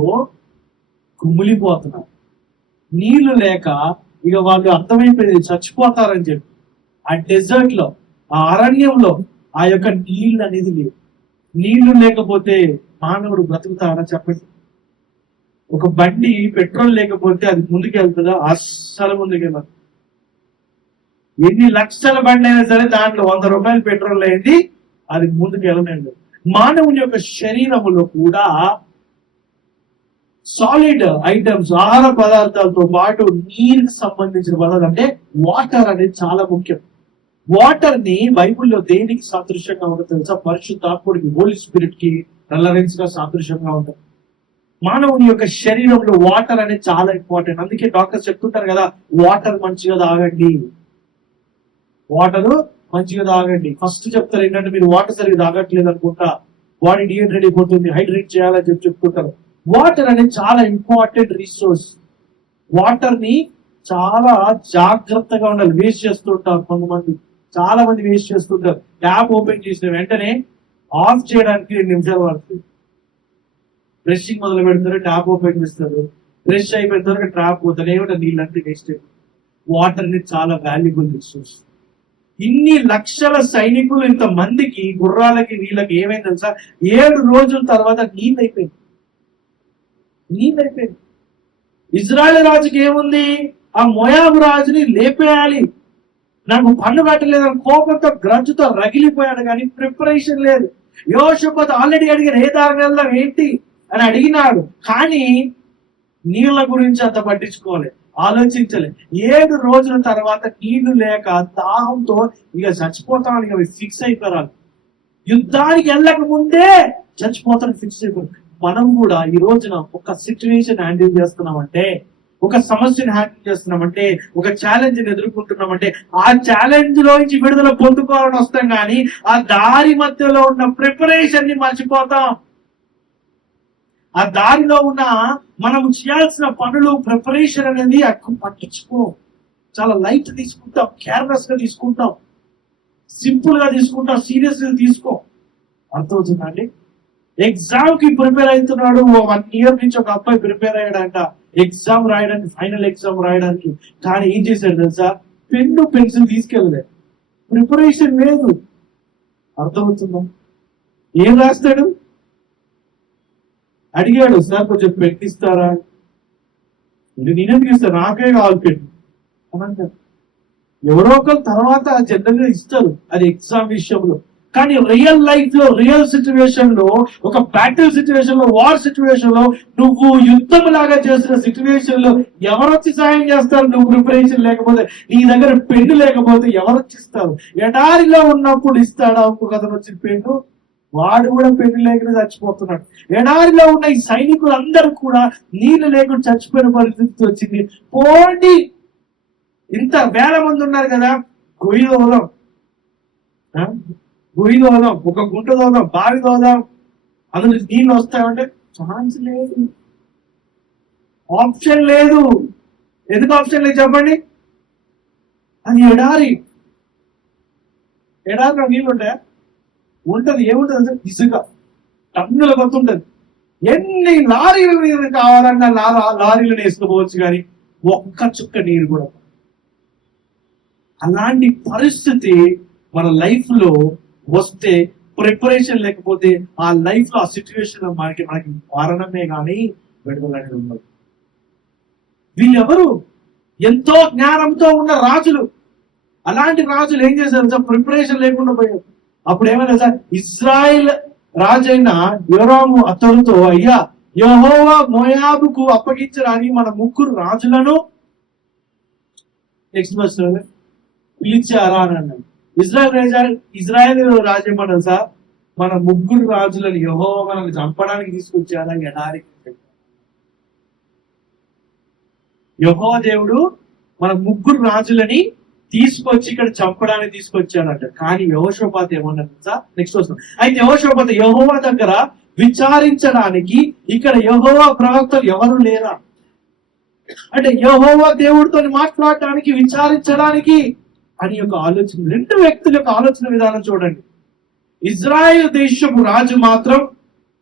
కుమిలిపోతున్నారు. నీళ్లు లేక ఇక వాళ్ళు అర్థమైపోయింది చచ్చిపోతారని చెప్పి. ఆ డెజర్ట్ లో, ఆ అరణ్యంలో ఆ యొక్క నీళ్ళు అనేది లేవు. నీళ్లు లేకపోతే మానవుడు బ్రతుకుతాడా చెప్పండి? ఒక బండి పెట్రోల్ లేకపోతే అది ముందుకెళ్తుందా? అస్సలు ముందుకెళ్ళదు. ఎన్ని లక్షల బండి అయినా సరే దాంట్లో 100 రూపాయలు పెట్రోల్ అయింది, అది ముందుకు వెళ్ళనండి. మానవుని యొక్క శరీరములో కూడా సాలిడ్ ఐటమ్స్, ఆహార పదార్థాలతో పాటు నీరుకి సంబంధించిన పదార్థాలు అంటే వాటర్ అనేది చాలా ముఖ్యం. వాటర్ ని బైబుల్లో దేనికి సాదృశ్యంగా ఉంటుంది తెలుసా? పరిశుద్ధాత్ముడికి, హోలీ స్పిరిట్ కి రిలవెన్స్ గా సాదృశ్యంగా ఉంటుంది. మానవుని యొక్క శరీరంలో వాటర్ అనేది చాలా ఇంపార్టెంట్. అందుకే డాక్టర్స్ చెప్తుంటారు కదా, వాటర్ మంచిగా తాగండి, వాటర్ మంచిగా తాగండి. ఫస్ట్ చెప్తారు ఏంటంటే, మీరు వాటర్ సరిగ్గా తాగట్లేదు అనుకుంటా, బాడీ డిహైడ్రేట్ అయిపోతుంది, హైడ్రేట్ చేయాలని చెప్పి చెప్తుంటారు. వాటర్ అనేది చాలా ఇంపార్టెంట్ రిసోర్స్. వాటర్ ని చాలా జాగ్రత్తగా ఉండాలి. వేస్ట్ చేస్తుంటారు కొంతమంది, చాలా మంది వేస్ట్ చేస్తుంటారు. ట్యాప్ ఓపెన్ చేసిన వెంటనే ఆఫ్ చేయడానికి 2 నిమిషాలు పడుతుంది. బ్రషింగ్ మొదలు పెడతారు, ట్యాప్ ఓపెన్ చేస్తారు, బ్రష్ అయిపోయిన తర్వాత ట్యాప్ పోతారు, ఏమిటో నీళ్ళంతా వేస్ట్ అయిపోతుంది. వాటర్ అనేది చాలా వాల్యుబుల్ రిసోర్స్. ఇన్ని లక్షల సైనికులు, ఇంత మందికి, గుర్రాలకి, వీళ్ళకి ఏమైంది తెలుసా, 7 రోజుల తర్వాత నీళ్ళు అయిపోయింది. ఇజ్రాయెల్ రాజుకి ఏముంది, ఆ మోయాబు రాజుని లేపేయాలి, నాకు పన్ను కట్టలేదని కోపంతో, గ్రజ్జుతో రగిలిపోయాడు. కానీ ప్రిపరేషన్ లేదు. యెహోషాపాతు ఆల్రెడీ అడిగారు, ఏ దారి వెళ్దాం ఏంటి అని అడిగినాడు. కానీ నీళ్ళ గురించి అంత పట్టించుకోవాలి, ఆలోచించలే. 7 రోజుల తర్వాత నీళ్లు లేక దాహంతో ఇక చచ్చిపోతామని ఇక ఫిక్స్ అయిపోయారు. యుద్ధానికి వెళ్ళక ముందే చచ్చిపోతానికి ఫిక్స్ అయిపోయారు. మనం కూడా ఈ రోజున ఒక సిచ్యువేషన్ హ్యాండిల్ చేస్తున్నామంటే, ఒక సమస్యను హ్యాండిల్ చేస్తున్నామంటే, ఒక ఛాలెంజ్ ని ఎదుర్కొంటున్నామంటే, ఆ ఛాలెంజ్ లోంచి విడుదల పొందుకోవాలని వస్తాం. కానీ ఆ దారి మధ్యలో ఉన్న ప్రిపరేషన్ ని మర్చిపోతాం. ఆ దారిలో ఉన్న మనం చేయాల్సిన పనులు, ప్రిపరేషన్ అనేది పట్టించుకో, చాలా లైట్ తీసుకుంటాం, కేర్లెస్ గా తీసుకుంటాం, సింపుల్ గా తీసుకుంటాం, సీరియస్ గా తీసుకో. అర్థమవుతుందండి? ఎగ్జామ్ కి ప్రిపేర్ అవుతున్నాడు, 1 year నుంచి ఒక అబ్బాయి ప్రిపేర్ అయ్యాడంట ఎగ్జామ్ రాయడానికి, ఫైనల్ ఎగ్జామ్ రాయడానికి. కానీ ఏం చేశాడు తెలుసా, పెన్ను పెన్సిల్ తీసుకెళ్ళలేదు, ప్రిపరేషన్ లేదు. అర్థమవుతుందా? ఏం రాస్తాడు? అడిగాడు, సార్ కొంచెం పెట్టిస్తారా? నేనేం ఇస్తాను, నాకే కావాలి పెట్టు అని అంటారు. ఎవరో ఒకరు తర్వాత జనరల్ గా ఇస్తారు, అది ఎగ్జామ్ విషయంలో. కానీ రియల్ లైఫ్ లో, రియల్ సిచ్యువేషన్ లో, ఒక బ్యాటిల్ సిచ్యువేషన్ లో, వార్ సిచ్యువేషన్ లో, నువ్వు యుద్ధం లాగా చేసిన సిచ్యువేషన్ లో ఎవరొచ్చి సాయం చేస్తారు? నువ్వు ప్రిపరేషన్ లేకపోతే, నీ దగ్గర పెన్ను లేకపోతే ఎవరొచ్చి ఇస్తారు? ఎడారిలో ఉన్నప్పుడు ఇస్తాడా ఇంకొక అతను వచ్చిన పెన్ను? వాడు కూడా పెన్ను లేకుండా చచ్చిపోతున్నాడు. ఎడారిలో ఉన్న ఈ సైనికులందరూ కూడా నీళ్లు లేకుండా చచ్చిపోయిన పరిస్థితి వచ్చింది. పోండి, ఇంత వేల మంది ఉన్నారు కదా, గొయ్యి తోదాం, గొయ్యి తోదాం, ఒక గుంట తోదాం, బావి తోదాం, అందులో నీళ్ళు వస్తాయంటే ఛాన్స్ లేదు, ఆప్షన్ లేదు. ఎందుకు ఆప్షన్ లేదు చెప్పండి? అది ఎడారి. ఎడారిలో నీళ్ళు ఉంటాయా? ఉంటది. ఏముంటది? ఇసుక టన్నుల కొత్తుంటది. ఎన్ని లారీలు కావాలన్నా లారీలను వేసుకోవచ్చు, కానీ ఒక్క చుక్క నీరు కూడా. అలాంటి పరిస్థితి మన లైఫ్ లో వస్తే, ప్రిపరేషన్ లేకపోతే ఆ లైఫ్ లో, ఆ సిచ్యువేషన్ లో మనకి మరణమే కానీ విడుదల అనేది ఉండదు. వీళ్ళెవరు? ఎంతో జ్ఞానంతో ఉన్న రాజులు. అలాంటి రాజులు ఏం చేశారు సార్? ప్రిపరేషన్ లేకుండా పోయారు. అప్పుడు ఏమైనా సార్, ఇజ్రాయిల్ రాజైన యోరాము అతడుతో, అయ్యా యెహోవా మోయాబుకు అప్పగించడానికి మన 3 రాజులను నెక్స్ట్ బస్ పిలిచారా అని అన్నాడు. ఇజ్రాయెల్ రాజు ఏమన్నా సార్, మన 3 రాజులను యెహోవా మనల్ని చంపడానికి తీసుకొచ్చారా ఎడారికి? యెహోవా దేవుడు మన 3 రాజులని తీసుకొచ్చి ఇక్కడ చంపడానికి తీసుకొచ్చాడంట. కానీ యెహోషాపాతు ఏమన్నాడు సార్? నెక్స్ట్ వస్తుంది. అయితే యెహోషాపాతు యెహోవా దగ్గర విచారించడానికి ఇక్కడ యెహోవా ప్రవక్తలు ఎవరు లేరా? అంటే యెహోవా దేవుడితో మాట్లాడటానికి, విచారించడానికి అని ఒక ఆలోచన. 2 వ్యక్తుల యొక్క ఆలోచన విధానం చూడండి. ఇజ్రాయెల్ దేశపు రాజు మాత్రం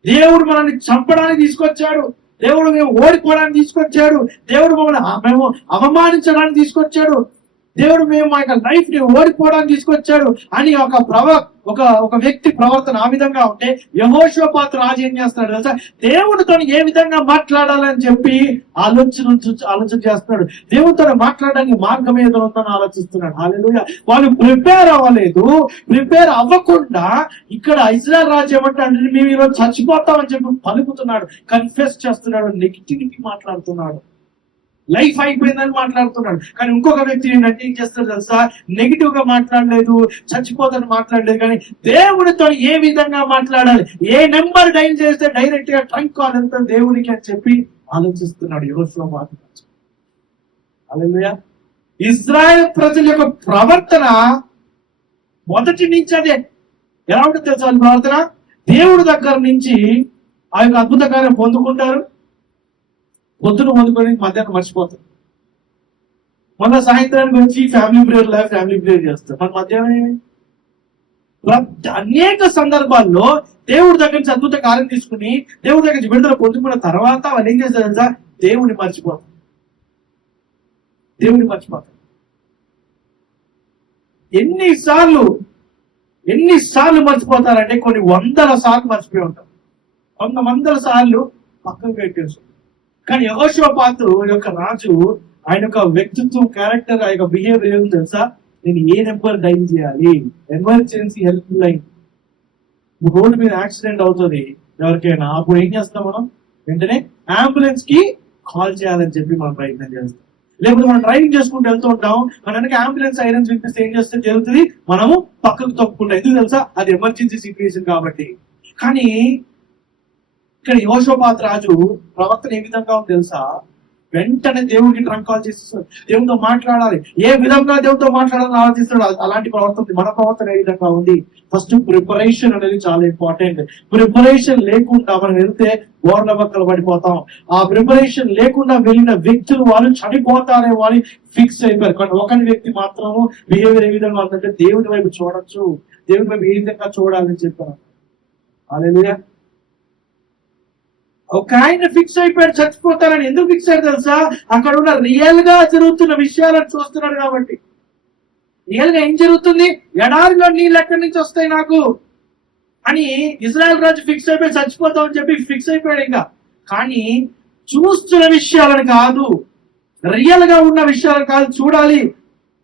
దేవుడు మనల్ని చంపడానికి తీసుకొచ్చాడు, దేవుడు మేము ఓడిపోవడానికి తీసుకొచ్చాడు, దేవుడు మేము అవమానించడానికి తీసుకొచ్చాడు, దేవుడు మేము మా యొక్క లైఫ్ ని ఓడిపోవడానికి తీసుకొచ్చాడు అని ఒక వ్యక్తి ప్రవర్తన ఆ విధంగా ఉంటే, యెహోషాపాతు రాజు ఏం చేస్తున్నాడు తెలుసా? దేవుడితో ఏ విధంగా మాట్లాడాలని చెప్పి ఆలోచన చేస్తున్నాడు. దేవుడితో మాట్లాడడానికి మార్గం ఏదో ఉందని ఆలోచిస్తున్నాడు. హల్లెలూయా. వాళ్ళు ప్రిపేర్ అవ్వలేదు. ప్రిపేర్ అవ్వకుండా ఇక్కడ ఇజ్రాయెల్ రాజు ఏమంటాడు? మేము ఈరోజు చచ్చిపోతామని చెప్పి పలుకుతున్నాడు, కన్ఫెస్ చేస్తున్నాడు, నెగిటివిటీ మాట్లాడుతున్నాడు, లైఫ్ అయిపోయిందని మాట్లాడుతున్నాడు. కానీ ఇంకొక వ్యక్తి ఏంటంటే ఏం చేస్తాడు తెలుసా? నెగిటివ్ గా మాట్లాడలేదు, చచ్చిపోతాను మాట్లాడలేదు, కానీ దేవుడితో ఏ విధంగా మాట్లాడాలి, ఏ నెంబర్ డైల్ చేస్తే డైరెక్ట్ గా ట్రంక్ కాల్ వెళ్తాడు దేవుడికి అని చెప్పి ఆలోచిస్తున్నాడు యెహోషాపాతు. హల్లెలూయా. ఇజ్రాయెల్ ప్రజల యొక్క ప్రవర్తన మొదటి నుంచి అదే. ఎలా ఉంటుంది తెలుసా వాళ్ళ ప్రవర్తన? దేవుడి దగ్గర నుంచి ఆ యొక్క అద్భుత కార్యం పొందుకుంటారు, పొద్దున పొందుకొని మధ్యాహ్నం మర్చిపోతారు, మళ్ళీ సాయంత్రానికి వచ్చి ఫ్యామిలీ ప్రేయర్ చేస్తారు. మన మధ్యాహ్నం అనేక సందర్భాల్లో దేవుడి దగ్గర నుంచి అద్భుత కార్యం తీసుకుని, దేవుడి దగ్గర నుంచి విడుదల పొందుకున్న తర్వాత వాళ్ళు ఏం చేస్తారు తెలుసా? దేవుడిని మర్చిపోతారు. ఎన్నిసార్లు మర్చిపోతారంటే కొన్ని 100 సార్లు మర్చిపోయి ఉంటారు, 100 సార్లు పక్కకు పెట్టేస్తారు. కానీ యెహోషాపాతు యొక్క రాజు, ఆయన యొక్క వ్యక్తిత్వం, క్యారెక్టర్, ఆ యొక్క బిహేవియర్ ఏం తెలుసా? నేను ఏ నెంబర్ డైల్ చేయాలి? Emergency help line. రోడ్డు మీద యాక్సిడెంట్ అవుతుంది ఎవరికైనా, అప్పుడు ఏం చేస్తాం మనం? వెంటనే అంబులెన్స్ కి కాల్ చేయాలని చెప్పి మనం ప్రయత్నం చేస్తాం. లేకపోతే మనం డ్రైవింగ్ చేసుకుంటూ వెళ్తూ ఉంటాం, మన అంబులెన్స్ ఐరన్స్ వినిపిస్తే ఏం చేస్తే జరుగుతుంది? మనము పక్కకు తప్పుకుంటాం. ఎందుకు తెలుసా? అది ఎమర్జెన్సీ సిచ్యువేషన్ కాబట్టి. కానీ ఇక్కడ యెహోషాపాతు రాజు ప్రవర్తన ఏ విధంగా ఉంది తెలుసా? వెంటనే దేవుడికి ట్రంక్ కాల్ చేస్తాడు, దేవుడితో మాట్లాడాలి, ఏ విధంగా దేవుడితో మాట్లాడాలని ఆలోచిస్తాడు. అలాంటి ప్రవర్తన. మన ప్రవర్తన ఏ విధంగా ఉంది? ఫస్ట్ ప్రిపరేషన్ అనేది చాలా ఇంపార్టెంట్. ప్రిపరేషన్ లేకుండా మనం వెళ్తే బోర్ల బక్కలు పడిపోతాం. ఆ ప్రిపరేషన్ లేకుండా వెళ్ళిన వ్యక్తులు వాళ్ళు చనిపోతారే వాళ్ళు ఫిక్స్ అయిపోయారు. కానీ ఒక వ్యక్తి మాత్రము బిహేవియర్ ఏ విధంగా ఉందంటే దేవుడి వైపు చూడొచ్చు, దేవుడి వైపు ఏ విధంగా చూడాలని చెప్పారు. హల్లెలూయా. ఒక ఆయన ఫిక్స్ అయిపోయాడు చచ్చిపోతారని. ఎందుకు ఫిక్స్ అయ్యాడు తెలుసా? అక్కడ ఉన్న రియల్ గా జరుగుతున్న విషయాలను చూస్తున్నాడు కాబట్టి. రియల్ గా ఏం జరుగుతుంది? ఎడారిలో నీళ్ళు ఎక్కడి నుంచి వస్తాయి నాకు అని ఇజ్రాయెల్ రాజు ఫిక్స్ అయిపోయి చచ్చిపోతామని చెప్పి ఫిక్స్ అయిపోయాడు ఇంకా. కానీ చూస్తున్న విషయాలను కాదు, రియల్ గా ఉన్న విషయాలను కాదు చూడాలి,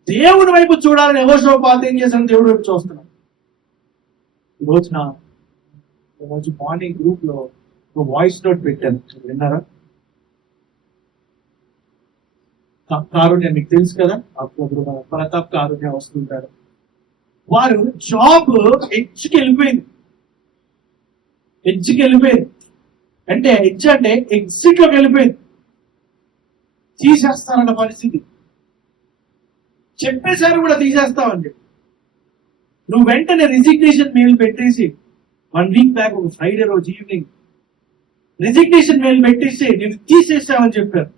దేవుడి వైపు చూడాలని యెహోషాపాతు ఏం చేశాను? దేవుడి వైపు చూస్తున్నాడు. ఈ రోజు మార్నింగ్ గ్రూప్ లో ఒక వాయిస్ నోట్ పెట్టాను, విన్నారా? కారుణ్య మీకు తెలుసు కదా, అప్పుడు మన ప్రతాప్ కారుణ్య వస్తుంటారు. వారు జాబ్ ఎడ్జ్కి వెళ్ళిపోయింది. అంటే ఎగ్జిట్ లోకి వెళ్ళిపోయింది. తీసేస్తారన్న పరిస్థితి, చెప్పేశారు కూడా తీసేస్తామని చెప్పి. నువ్వు వెంటనే రిజిగ్నేషన్ మెయిల్ పెట్టేసి 1 వీక్ బ్యాక్ ఒక ఫ్రైడే రోజు ఈవినింగ్ రిజిగ్నేషన్ మెయిల్ పెట్టేసి నేను తీసేసామని చెప్పారు.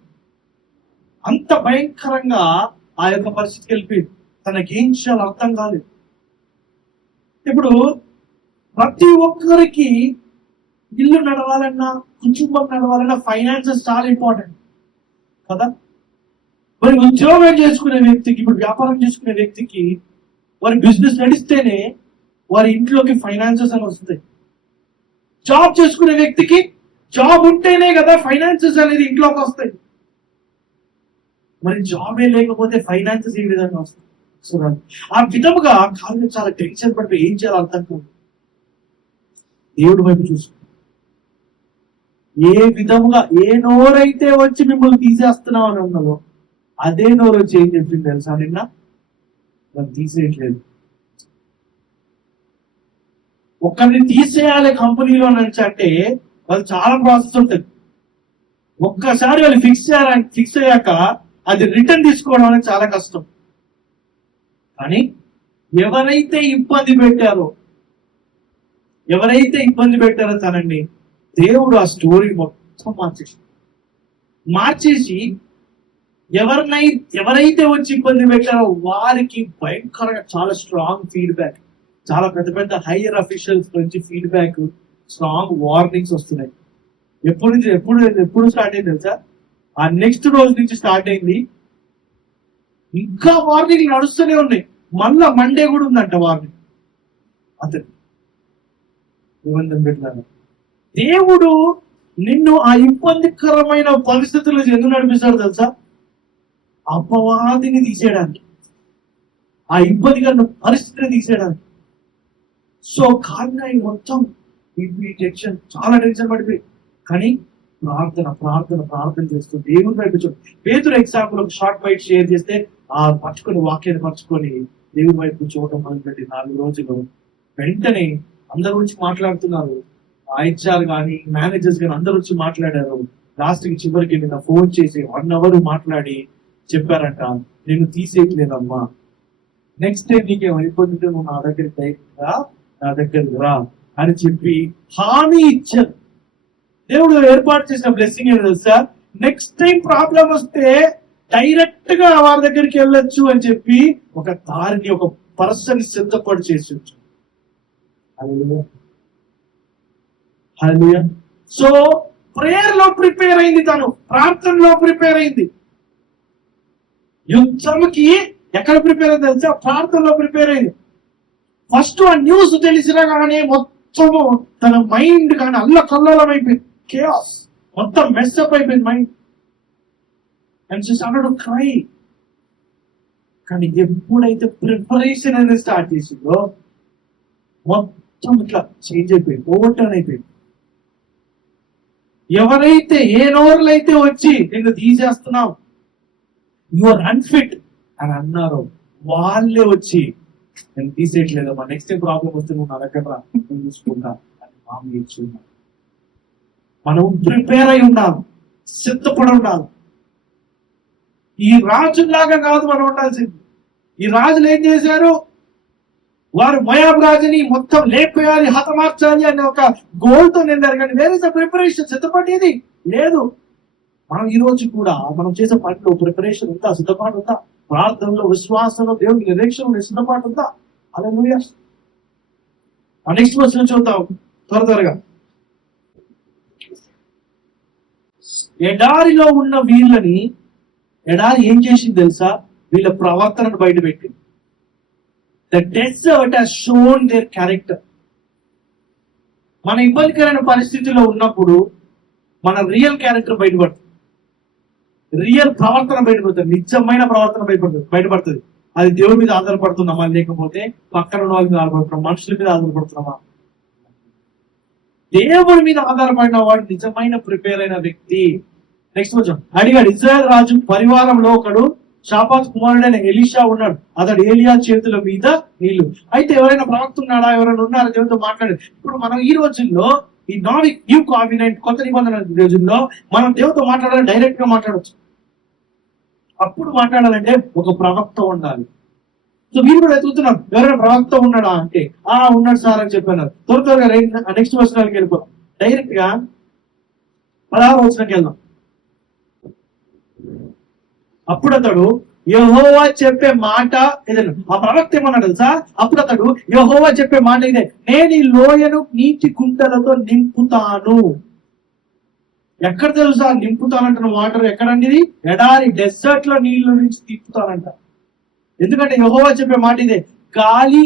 అంత భయంకరంగా ఆ యొక్క పరిస్థితికి వెళ్ళిపోయింది. తనకేం చేయాలో అర్థం కాలేదు. ఇప్పుడు ప్రతి ఒక్కరికి ఇల్లు నడవాలన్నా, కుటుంబం నడవాలన్నా ఫైనాన్సెస్ చాలా ఇంపార్టెంట్ కదా. మరి ఉద్యోగం చేసుకునే వ్యక్తికి, ఇప్పుడు వ్యాపారం చేసుకునే వ్యక్తికి వారి బిజినెస్ నడిస్తేనే వారి ఇంట్లోకి ఫైనాన్సెస్ అని వస్తాయి. జాబ్ చేసుకునే వ్యక్తికి జాబ్ ఉంటేనే కదా ఫైనాన్సెస్ అనేది ఇంట్లోకి వస్తాయి. మరి జాబే లేకపోతే ఫైనాన్సెస్ ఏ విధంగా వస్తాయి? ఆ విధముగా కాళ్ళు చాలా టెన్షన్ పడిపోయి ఏం చేయాలో అర్థం కాదు. దేవుడి వైపు చూసుకో. ఏ విధముగా ఏ నోరైతే వచ్చి మిమ్మల్ని తీసేస్తున్నావు అని అన్నదో అదే నోరు వచ్చి ఏం చెప్పింది తెలుసా? నిన్న మనం తీసేయట్లేదు. ఒకరిని తీసేయాలి కంపెనీలో నుంచి అంటే వాళ్ళు చాలా ప్రాసెస్ ఉంటుంది. ఒక్కసారి వాళ్ళు ఫిక్స్ అయ్యాక అది రిటర్న్ తీసుకోవడం అనేది చాలా కష్టం. కానీ ఎవరైతే ఇబ్బంది పెట్టారో తనండి, దేవుడు ఆ స్టోరీ మొత్తం మార్చేసి ఎవరైతే వచ్చి ఇబ్బంది పెట్టారో వారికి భయంకరంగా చాలా స్ట్రాంగ్ ఫీడ్బ్యాక్, చాలా పెద్ద పెద్ద హైయర్ అఫీషియల్స్ నుంచి ఫీడ్బ్యాక్, స్ట్రాంగ్ వార్నింగ్స్ వస్తున్నాయి. ఎప్పుడు స్టార్ట్ అయింది తెలుసా? ఆ నెక్స్ట్ రోజు నుంచి స్టార్ట్ అయింది. ఇంకా వార్నింగ్ నడుస్తూనే ఉన్నాయి. మళ్ళా మండే కూడా ఉందంట వార్నింగ్. అతను నిబంధన పెట్టారు. దేవుడు నిన్ను ఆ ఇబ్బందికరమైన పరిస్థితుల్లో ఎందుకు నడిపిస్తాడు తెలుసా? అపవాదిని తీసేయడానికి, ఆ ఇబ్బందికరమైన పరిస్థితిని తీసేయడానికి. సో కారణం మొత్తం టెన్షన్, చాలా టెన్షన్ పడిపోయి, కానీ ప్రార్థన చేస్తూ దేవుని వైపు చూడు. పేతురు ఎగ్జాంపుల్ ఒక షార్ట్ బైట్ షేర్ చేస్తే ఆ వాక్యాన్ని పట్టుకొని దేవుని వైపు చూడటం మొదలుపెట్టి 4 రోజులు వెంటనే అందరు వచ్చి మాట్లాడుతున్నారు. హెచ్ఆర్ కానీ మేనేజర్స్ కానీ అందరు వచ్చి మాట్లాడారు. లాస్ట్ కి చివరికి నిన్న ఫోన్ చేసి 1 అవర్ మాట్లాడి చెప్పారంట, నేను తీసేయట్లేదమ్మా, నెక్స్ట్ డే నీకేం అయిపోతుంటే నువ్వు నా దగ్గరికి రా అని చెప్పి హామీ ఇచ్చారు. దేవుడు ఏర్పాటు చేసిన బ్లెస్సింగ్ ఏంటి తెలుసా? నెక్స్ట్ టైం ప్రాబ్లం వస్తే డైరెక్ట్ గా వారి దగ్గరికి వెళ్ళొచ్చు అని చెప్పి ఒక దారిని, ఒక పర్సన్ సిద్ధపడి చేసి. సో ప్రేయర్ లో ప్రిపేర్ అయింది, తను ప్రార్థనలో ప్రిపేర్ అయింది. యుద్ధంకి ఎక్కడ ప్రిపేర్ అయింది తెలుసా? ప్రార్థనలో ప్రిపేర్ అయింది. ఫస్ట్ ఆ న్యూస్ తెలిసినా కానీ మొత్తము తన మైండ్ కానీ అల్లకల్లోలం అయిపోయింది. కేయాస్, మొత్తం మెస్అప్ అయిపోయింది mind. And she started to cry. కానీ ఎప్పుడైతే ప్రిపరేషన్ అనేది స్టార్ట్ చేసిందో మొత్తం ఇట్లా చేంజ్ అయిపోయింది, ఓవర్టర్న్ అయిపోయింది. ఎవరైతే ఏ నోరులైతే వచ్చి నిన్ను తీసేస్తున్నావు, యు ఆర్ అన్ఫిట్ అని అన్నారో వాళ్ళే వచ్చి నేను తీసేయట్లేదమ్మా, నెక్స్ట్ టైం ప్రాబ్లం వస్తే నువ్వు నా దగ్గర రా, నేను చూసుకుంటా అని మామూలు ఇచ్చున్నా. మనం ప్రిపేర్ అయి ఉండాలి, సిద్ధపడి ఉండాలి. ఈ రాజులాగా కాదు మనం ఉండాల్సింది. ఈ రాజులు ఏం చేశారు? వారు మోయాబు రాజుని మొత్తం లేపేయాలి, హతమార్చాలి అనే ఒక గోల్తో నిండారు. కానీ వేరే ప్రిపరేషన్, సిద్ధపడేది లేదు. మనం ఈ రోజు కూడా మనం చేసే పనిలో ప్రిపరేషన్ ఉందా? సిద్ధపాటు ఉందా? ప్రార్థనలో, విశ్వాసంలో, దేవుని నిరీక్షణలో సిద్ధపాటు ఉందా? హల్లెలూయా. నెక్స్ట్ వర్షన్ చూద్దాం త్వరగా. ఎడారిలో ఉన్న వీళ్ళని ఎడారి ఏం చేసింది తెలుసా? వీళ్ళ ప్రవర్తనను బయట పెట్టింది. The desert has shown their character. మన ఇబ్బందికరమైన పరిస్థితిలో ఉన్నప్పుడు మన రియల్ క్యారెక్టర్ బయటపడుతుంది, రియల్ ప్రవర్తన బయటపడుతుంది, నిజమైన ప్రవర్తన బయటపడుతుంది. అది దేవుడి మీద ఆధారపడుతున్నామా, లేకపోతే పక్కన ఉన్న వాళ్ళ మీద ఆధారపడుతున్నామా, మనుషుల మీద ఆధారపడుతున్నామా దేవుడి మీద ఆధారపడిన వాడు నిజమైన ప్రిపేర్ అయిన వ్యక్తి. నెక్స్ట్ కొంచెం అడిగాడు, ఇజ్రాయెల్ రాజు పరివారంలో ఒకడు షాపాత్ కుమారుడైన ఎలీషా ఉన్నాడు, అతడు ఏలియా చేతుల మీద నీళ్లు. అయితే ఎవరైనా ప్రవక్త ఉన్నాడా, ఎవరైనా ఉన్నారా దేవుడితో మాట్లాడారు? ఇప్పుడు మనం ఈ రోజుల్లో ఈ న్యూ కాన్ఫిడెంట్ కొత్త నిబంధన రోజుల్లో మనం దేవుడితో మాట్లాడాలి, డైరెక్ట్ గా మాట్లాడవచ్చు. అప్పుడు మాట్లాడాలంటే ఒక ప్రవక్త ఉండాలి. సో మీరు కూడా ఎదుగుతున్నారు, ఎవరైనా ప్రవక్త ఉన్నాడా అంటే ఉన్నాడు సార్ అని చెప్పాను. త్వరగా నెక్స్ట్ వచనానికి వెళ్ళిపోతాం. డైరెక్ట్ గా 16వ వచనానికి వెళ్దాం. అప్పుడు అతడు యెహోవా చెప్పే మాట ఏదైనా, ఆ ప్రవక్త ఏమన్నాడు తెలుసా? అప్పుడు అతడు యెహోవా చెప్పే మాట ఇదే, నేను ఈ లోయను నీటి గుంటలతో నింపుతాను. ఎక్కడ తెలుసా నింపుతానంటున్న వాటర్ ఎక్కడండి? ఇది ఎడారి డెజర్ట్ లో నీళ్ళ నుంచి తిప్పుతానంట. ఎందుకంటే యెహోవా చెప్పే మాట ఇదే, గాలి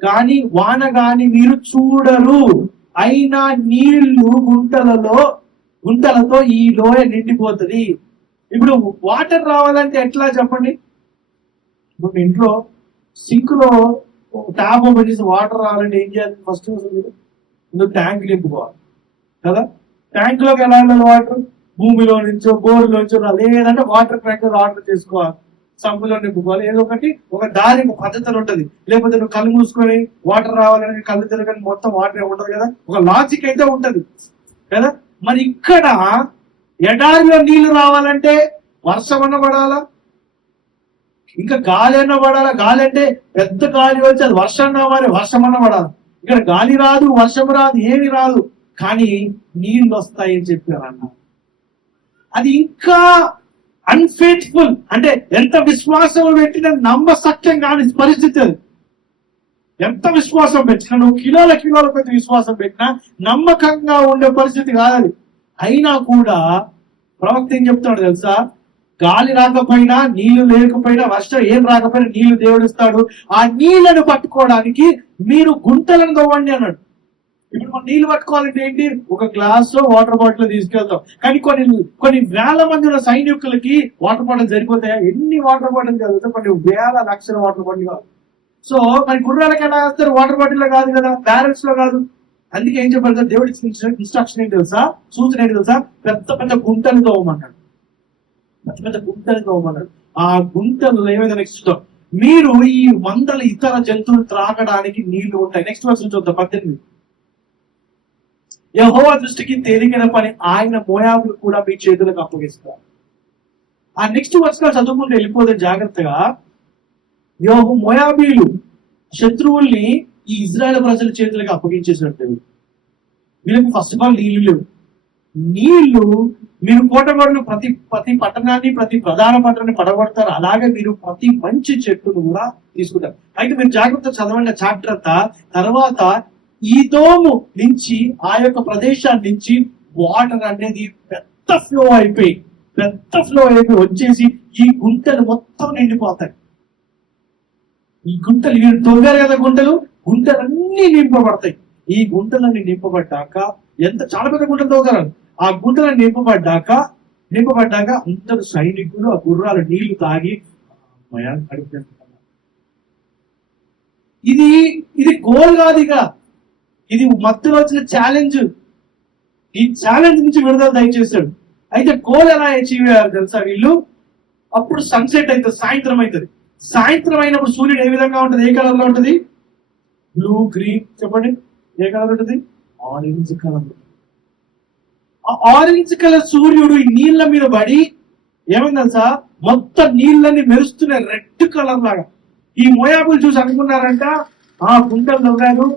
గాని వాన గాని మీరు చూడరు, అయినా నీళ్లు గుంటలతో ఈ లోయ నిండిపోతుంది. ఇప్పుడు వాటర్ రావాలంటే ఎట్లా చెప్పండి? ఇప్పుడు ఇంట్లో సింక్ లో ట్యాప్ ఓపెన్ చేసి వాటర్ రావాలంటే ఏం చేయాలి? ఫస్ట్ మీరు ట్యాంక్ నింపుకోవాలి కదా. ట్యాంక్ లోకి ఎలా వెళ్ళాలి వాటర్? భూమిలో నుంచో బోర్లో నుంచో లేదంటే వాటర్ ట్యాంక్ ఆర్డర్ చేసుకోవాలి, సంపులో నింపుకోవాలి. ఏదో ఒకటి ఒక దారి పద్ధతులు ఉంటది. లేకపోతే నువ్వు కళ్ళు మూసుకొని వాటర్ రావాలని కళ్ళు తిరగని మొత్తం వాటర్ ఉండదు కదా, ఒక లాజిక్ అయితే ఉంటది కదా. మరి ఇక్కడ ఎడారిలో నీళ్లు రావాలంటే వర్షం అన్న పడాలా, ఇంకా గాలి అన్న పడాలా. గాలి అంటే పెద్ద గాలి వచ్చి అది వర్షం రావాలి, వర్షం అన్న పడాలి. ఇక్కడ గాలి రాదు, వర్షం రాదు, ఏమి రాదు, కానీ నీళ్ళు వస్తాయని చెప్పారన్న. అది ఇంకా అన్ఫేత్ఫుల్, అంటే ఎంత విశ్వాసం పెట్టినా నమ్మసక్యం కాని పరిస్థితి. అది ఎంత విశ్వాసం పెట్టినా, నువ్వు కిలోల పెద్ద విశ్వాసం పెట్టినా నమ్మకంగా ఉండే పరిస్థితి కాదు. అయినా కూడా ప్రవక్త ఏం చెప్తాడు తెలుసా? గాలి రాకపోయినా, నీళ్లు లేకపోయినా, వర్షం ఏం రాకపోయినా నీళ్లు దేవుడిస్తాడు. ఆ నీళ్లను పట్టుకోవడానికి మీరు గుంటలను తవ్వండి అన్నాడు. ఇప్పుడు మనం నీళ్లు పట్టుకోవాలంటే ఏంటి? ఒక గ్లాసు వాటర్ బాటిల్ తీసుకెళ్తాం. కానీ కొన్ని వేల మంది ఉన్న సైనికులకి వాటర్ బాటిల్ సరిపోతాయా? ఎన్ని వాటర్ బాటిల్ చదువుతాం? కొన్ని వేల లక్షల వాటర్ బాటిల్ కాదు. సో మరి గుర్రాలకి ఎలా వేస్తారు? వాటర్ బాటిల్ లో కాదు కదా, బ్యారెల్స్ లో కాదు. అందుకే ఏం చెప్పారు? దేవుడి ఇన్స్ట్రక్షన్ ఏంటి తెలుసా? సూచన ఏంటి తెలుసా? పెద్ద పెద్ద గుంటలు తవ్వమన్నాడు. పెద్ద పెద్ద గుంటలు తవ్వమన్నాడు. ఆ గుంటలు ఏమైనా నెక్స్ట్ మీరు ఈ వందల ఇతర జంతువులు త్రాగడానికి నీళ్లు ఉంటాయి. నెక్స్ట్ వర్షం చూద్దాం 18. యెహోవా దృష్టికి తేలికైన పని ఆయన మోయాబులు కూడా మీ చేతులకు అప్పగిస్తారు. ఆ నెక్స్ట్ వర్షాలు చదువుకుంటూ వెళ్ళిపోతే జాగ్రత్తగా, మోయాబీలు శత్రువుల్ని ఈ ఇజ్రాయెల్ ప్రజల చేతులకు అప్పగించేసినట్టు. వీళ్ళకి ఫస్ట్ ఆఫ్ ఆల్ నీళ్లు లేవు. నీళ్లు మీరు కోటగొడలు ప్రతి పట్టణాన్ని, ప్రతి ప్రధాన పట్టణాన్ని పడగొడతారు. అలాగే మీరు ప్రతి మంచి చెట్టును కూడా తీసుకుంటారు. అయితే మీరు జాగ్రత్త చదవండి చాప్టర్ అంతా. తర్వాత ఈదోము నుంచి, ఆ యొక్క ప్రదేశాన్ని నుంచి వాటర్ అనేది పెద్ద ఫ్లో అయిపోయి వచ్చేసి ఈ గుంటలు మొత్తం నిండిపోతాయి. ఈ గుంటలు వీరు తొవ్వారు కదా, గుంటలన్నీ నింపబడతాయి. ఈ గుంటలన్నీ నింపబడ్డాక చాలా పెద్ద గుంటలు తవ్వుతారు. ఆ గుంటలను నింపబడ్డాక అందరు సైనికులు ఆ గుర్రాల నీళ్లు తాగి ఇది గోల్ కాదు, ఇది మధ్యలో వచ్చిన ఛాలెంజ్. ఈ ఛాలెంజ్ నుంచి విడుదల దయచేశాడు. అయితే గోల్ ఎలా అచీవ్ అయ్యారు తెలుసా వీళ్ళు? అప్పుడు సన్సెట్ అవుతుంది, సాయంత్రం అవుతుంది. సాయంత్రం అయినప్పుడు సూర్యుడు ఏ విధంగా ఉంటుంది? ఏ కలర్ లో ఉంటుంది? బ్లూ, గ్రీన్, చెప్పండి ఏ కలర్ ఉంటుంది? Orange colour. ఆ ఆరెంజ్ కలర్ సూర్యుడు ఈ నీళ్ల మీద పడి ఏమైంది తెలుసా? మొత్తం నీళ్ళని మెరుస్తున్నాయి రెడ్ కలర్ లాగా. ఈ మోయాబులు చూసి అనుకున్నారంట, గుంటలు తవ్వారు,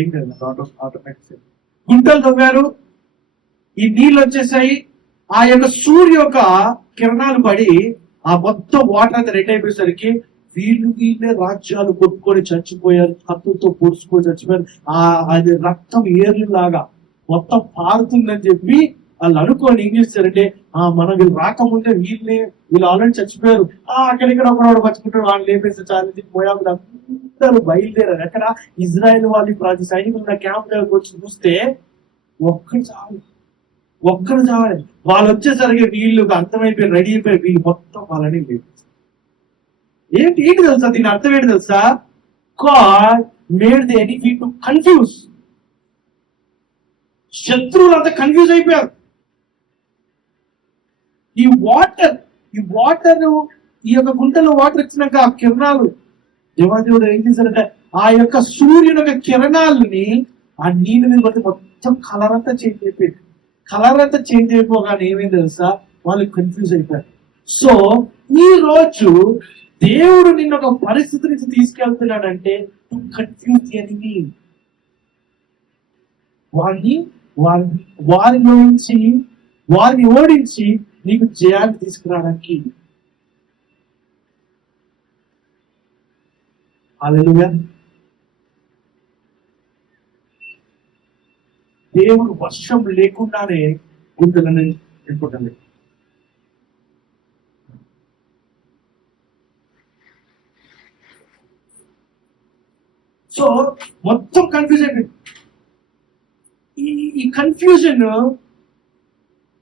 ఏం కదా ఆటోమేటిక్ గుంటలు తవ్వారు, ఈ నీళ్ళు వచ్చేసాయి. ఆ యొక్క సూర్యు యొక్క కిరణాలు పడి ఆ మొత్తం వాటర్ అంతా రెడ్ అయిపోయేసరికి వీళ్ళే రాజ్యాలు కొట్టుకొని చచ్చిపోయారు, కత్తులతో పొడుచుకొని చచ్చిపోయారు. అది రక్తం ఏర్లు లాగా మొత్తం పారుతుందని చెప్పి వాళ్ళు అనుకోని ఏం చేస్తారంటే, మనం వీళ్ళు రాకముందే వీళ్ళు ఆల్రెడీ చచ్చిపోయారు, అక్కడిక్కడ ఒకడు బతుకుంటారు, వాళ్ళు లేపేసి చాలా మోయాబులు అందరూ బయలుదేరారు. ఎక్కడ? ఇజ్రాయెల్ వాళ్ళు ప్రతి సైనికులు క్యాంప్ దగ్గరకు వచ్చి చూస్తే ఒక్కడు చావాలి. వాళ్ళు వచ్చేసరికి వీళ్ళు అర్థమైపోయి రెడీ అయిపోయి వీళ్ళు మొత్తం వాళ్ళని లేదు. ఏంటి తెలుసా? దీని అర్థం ఏంటి తెలుసా? God made the enemy to confuse. శత్రువులంతా కన్ఫ్యూజ్ అయిపోయారు. ఈ వాటర్ ఈ యొక్క గుంటలో వాటర్ ఇచ్చినాక ఆ కిరణాలు దేవాదేవుడు ఏం చేశారంటే ఆ యొక్క సూర్యుని యొక్క కిరణాలని ఆ నీళ్ళ మీద పడితే మొత్తం కలర్ అంతా చేంజ్ అయిపోయింది. కలర్ అంతా చేంజ్ అయిపోగానే ఏమైంది తెలుసా, వాళ్ళు కన్ఫ్యూజ్ అయిపోయారు. సో ఈ రోజు దేవుడు నిన్న ఒక పరిస్థితి నుంచి తీసుకెళ్తున్నాడంటే టు కన్ఫ్యూజ్ ది ఎనిమీ. వారిని ఓడించి నీకు జయాన్ని తీసుకురావడానికి. హల్లెలూయా. దేవుడు వర్షం లేకుండానే గుంటలను నింపుతాడు. సో మొత్తం కన్ఫ్యూజ్ అయిపోయింది. ఈ కన్ఫ్యూజన్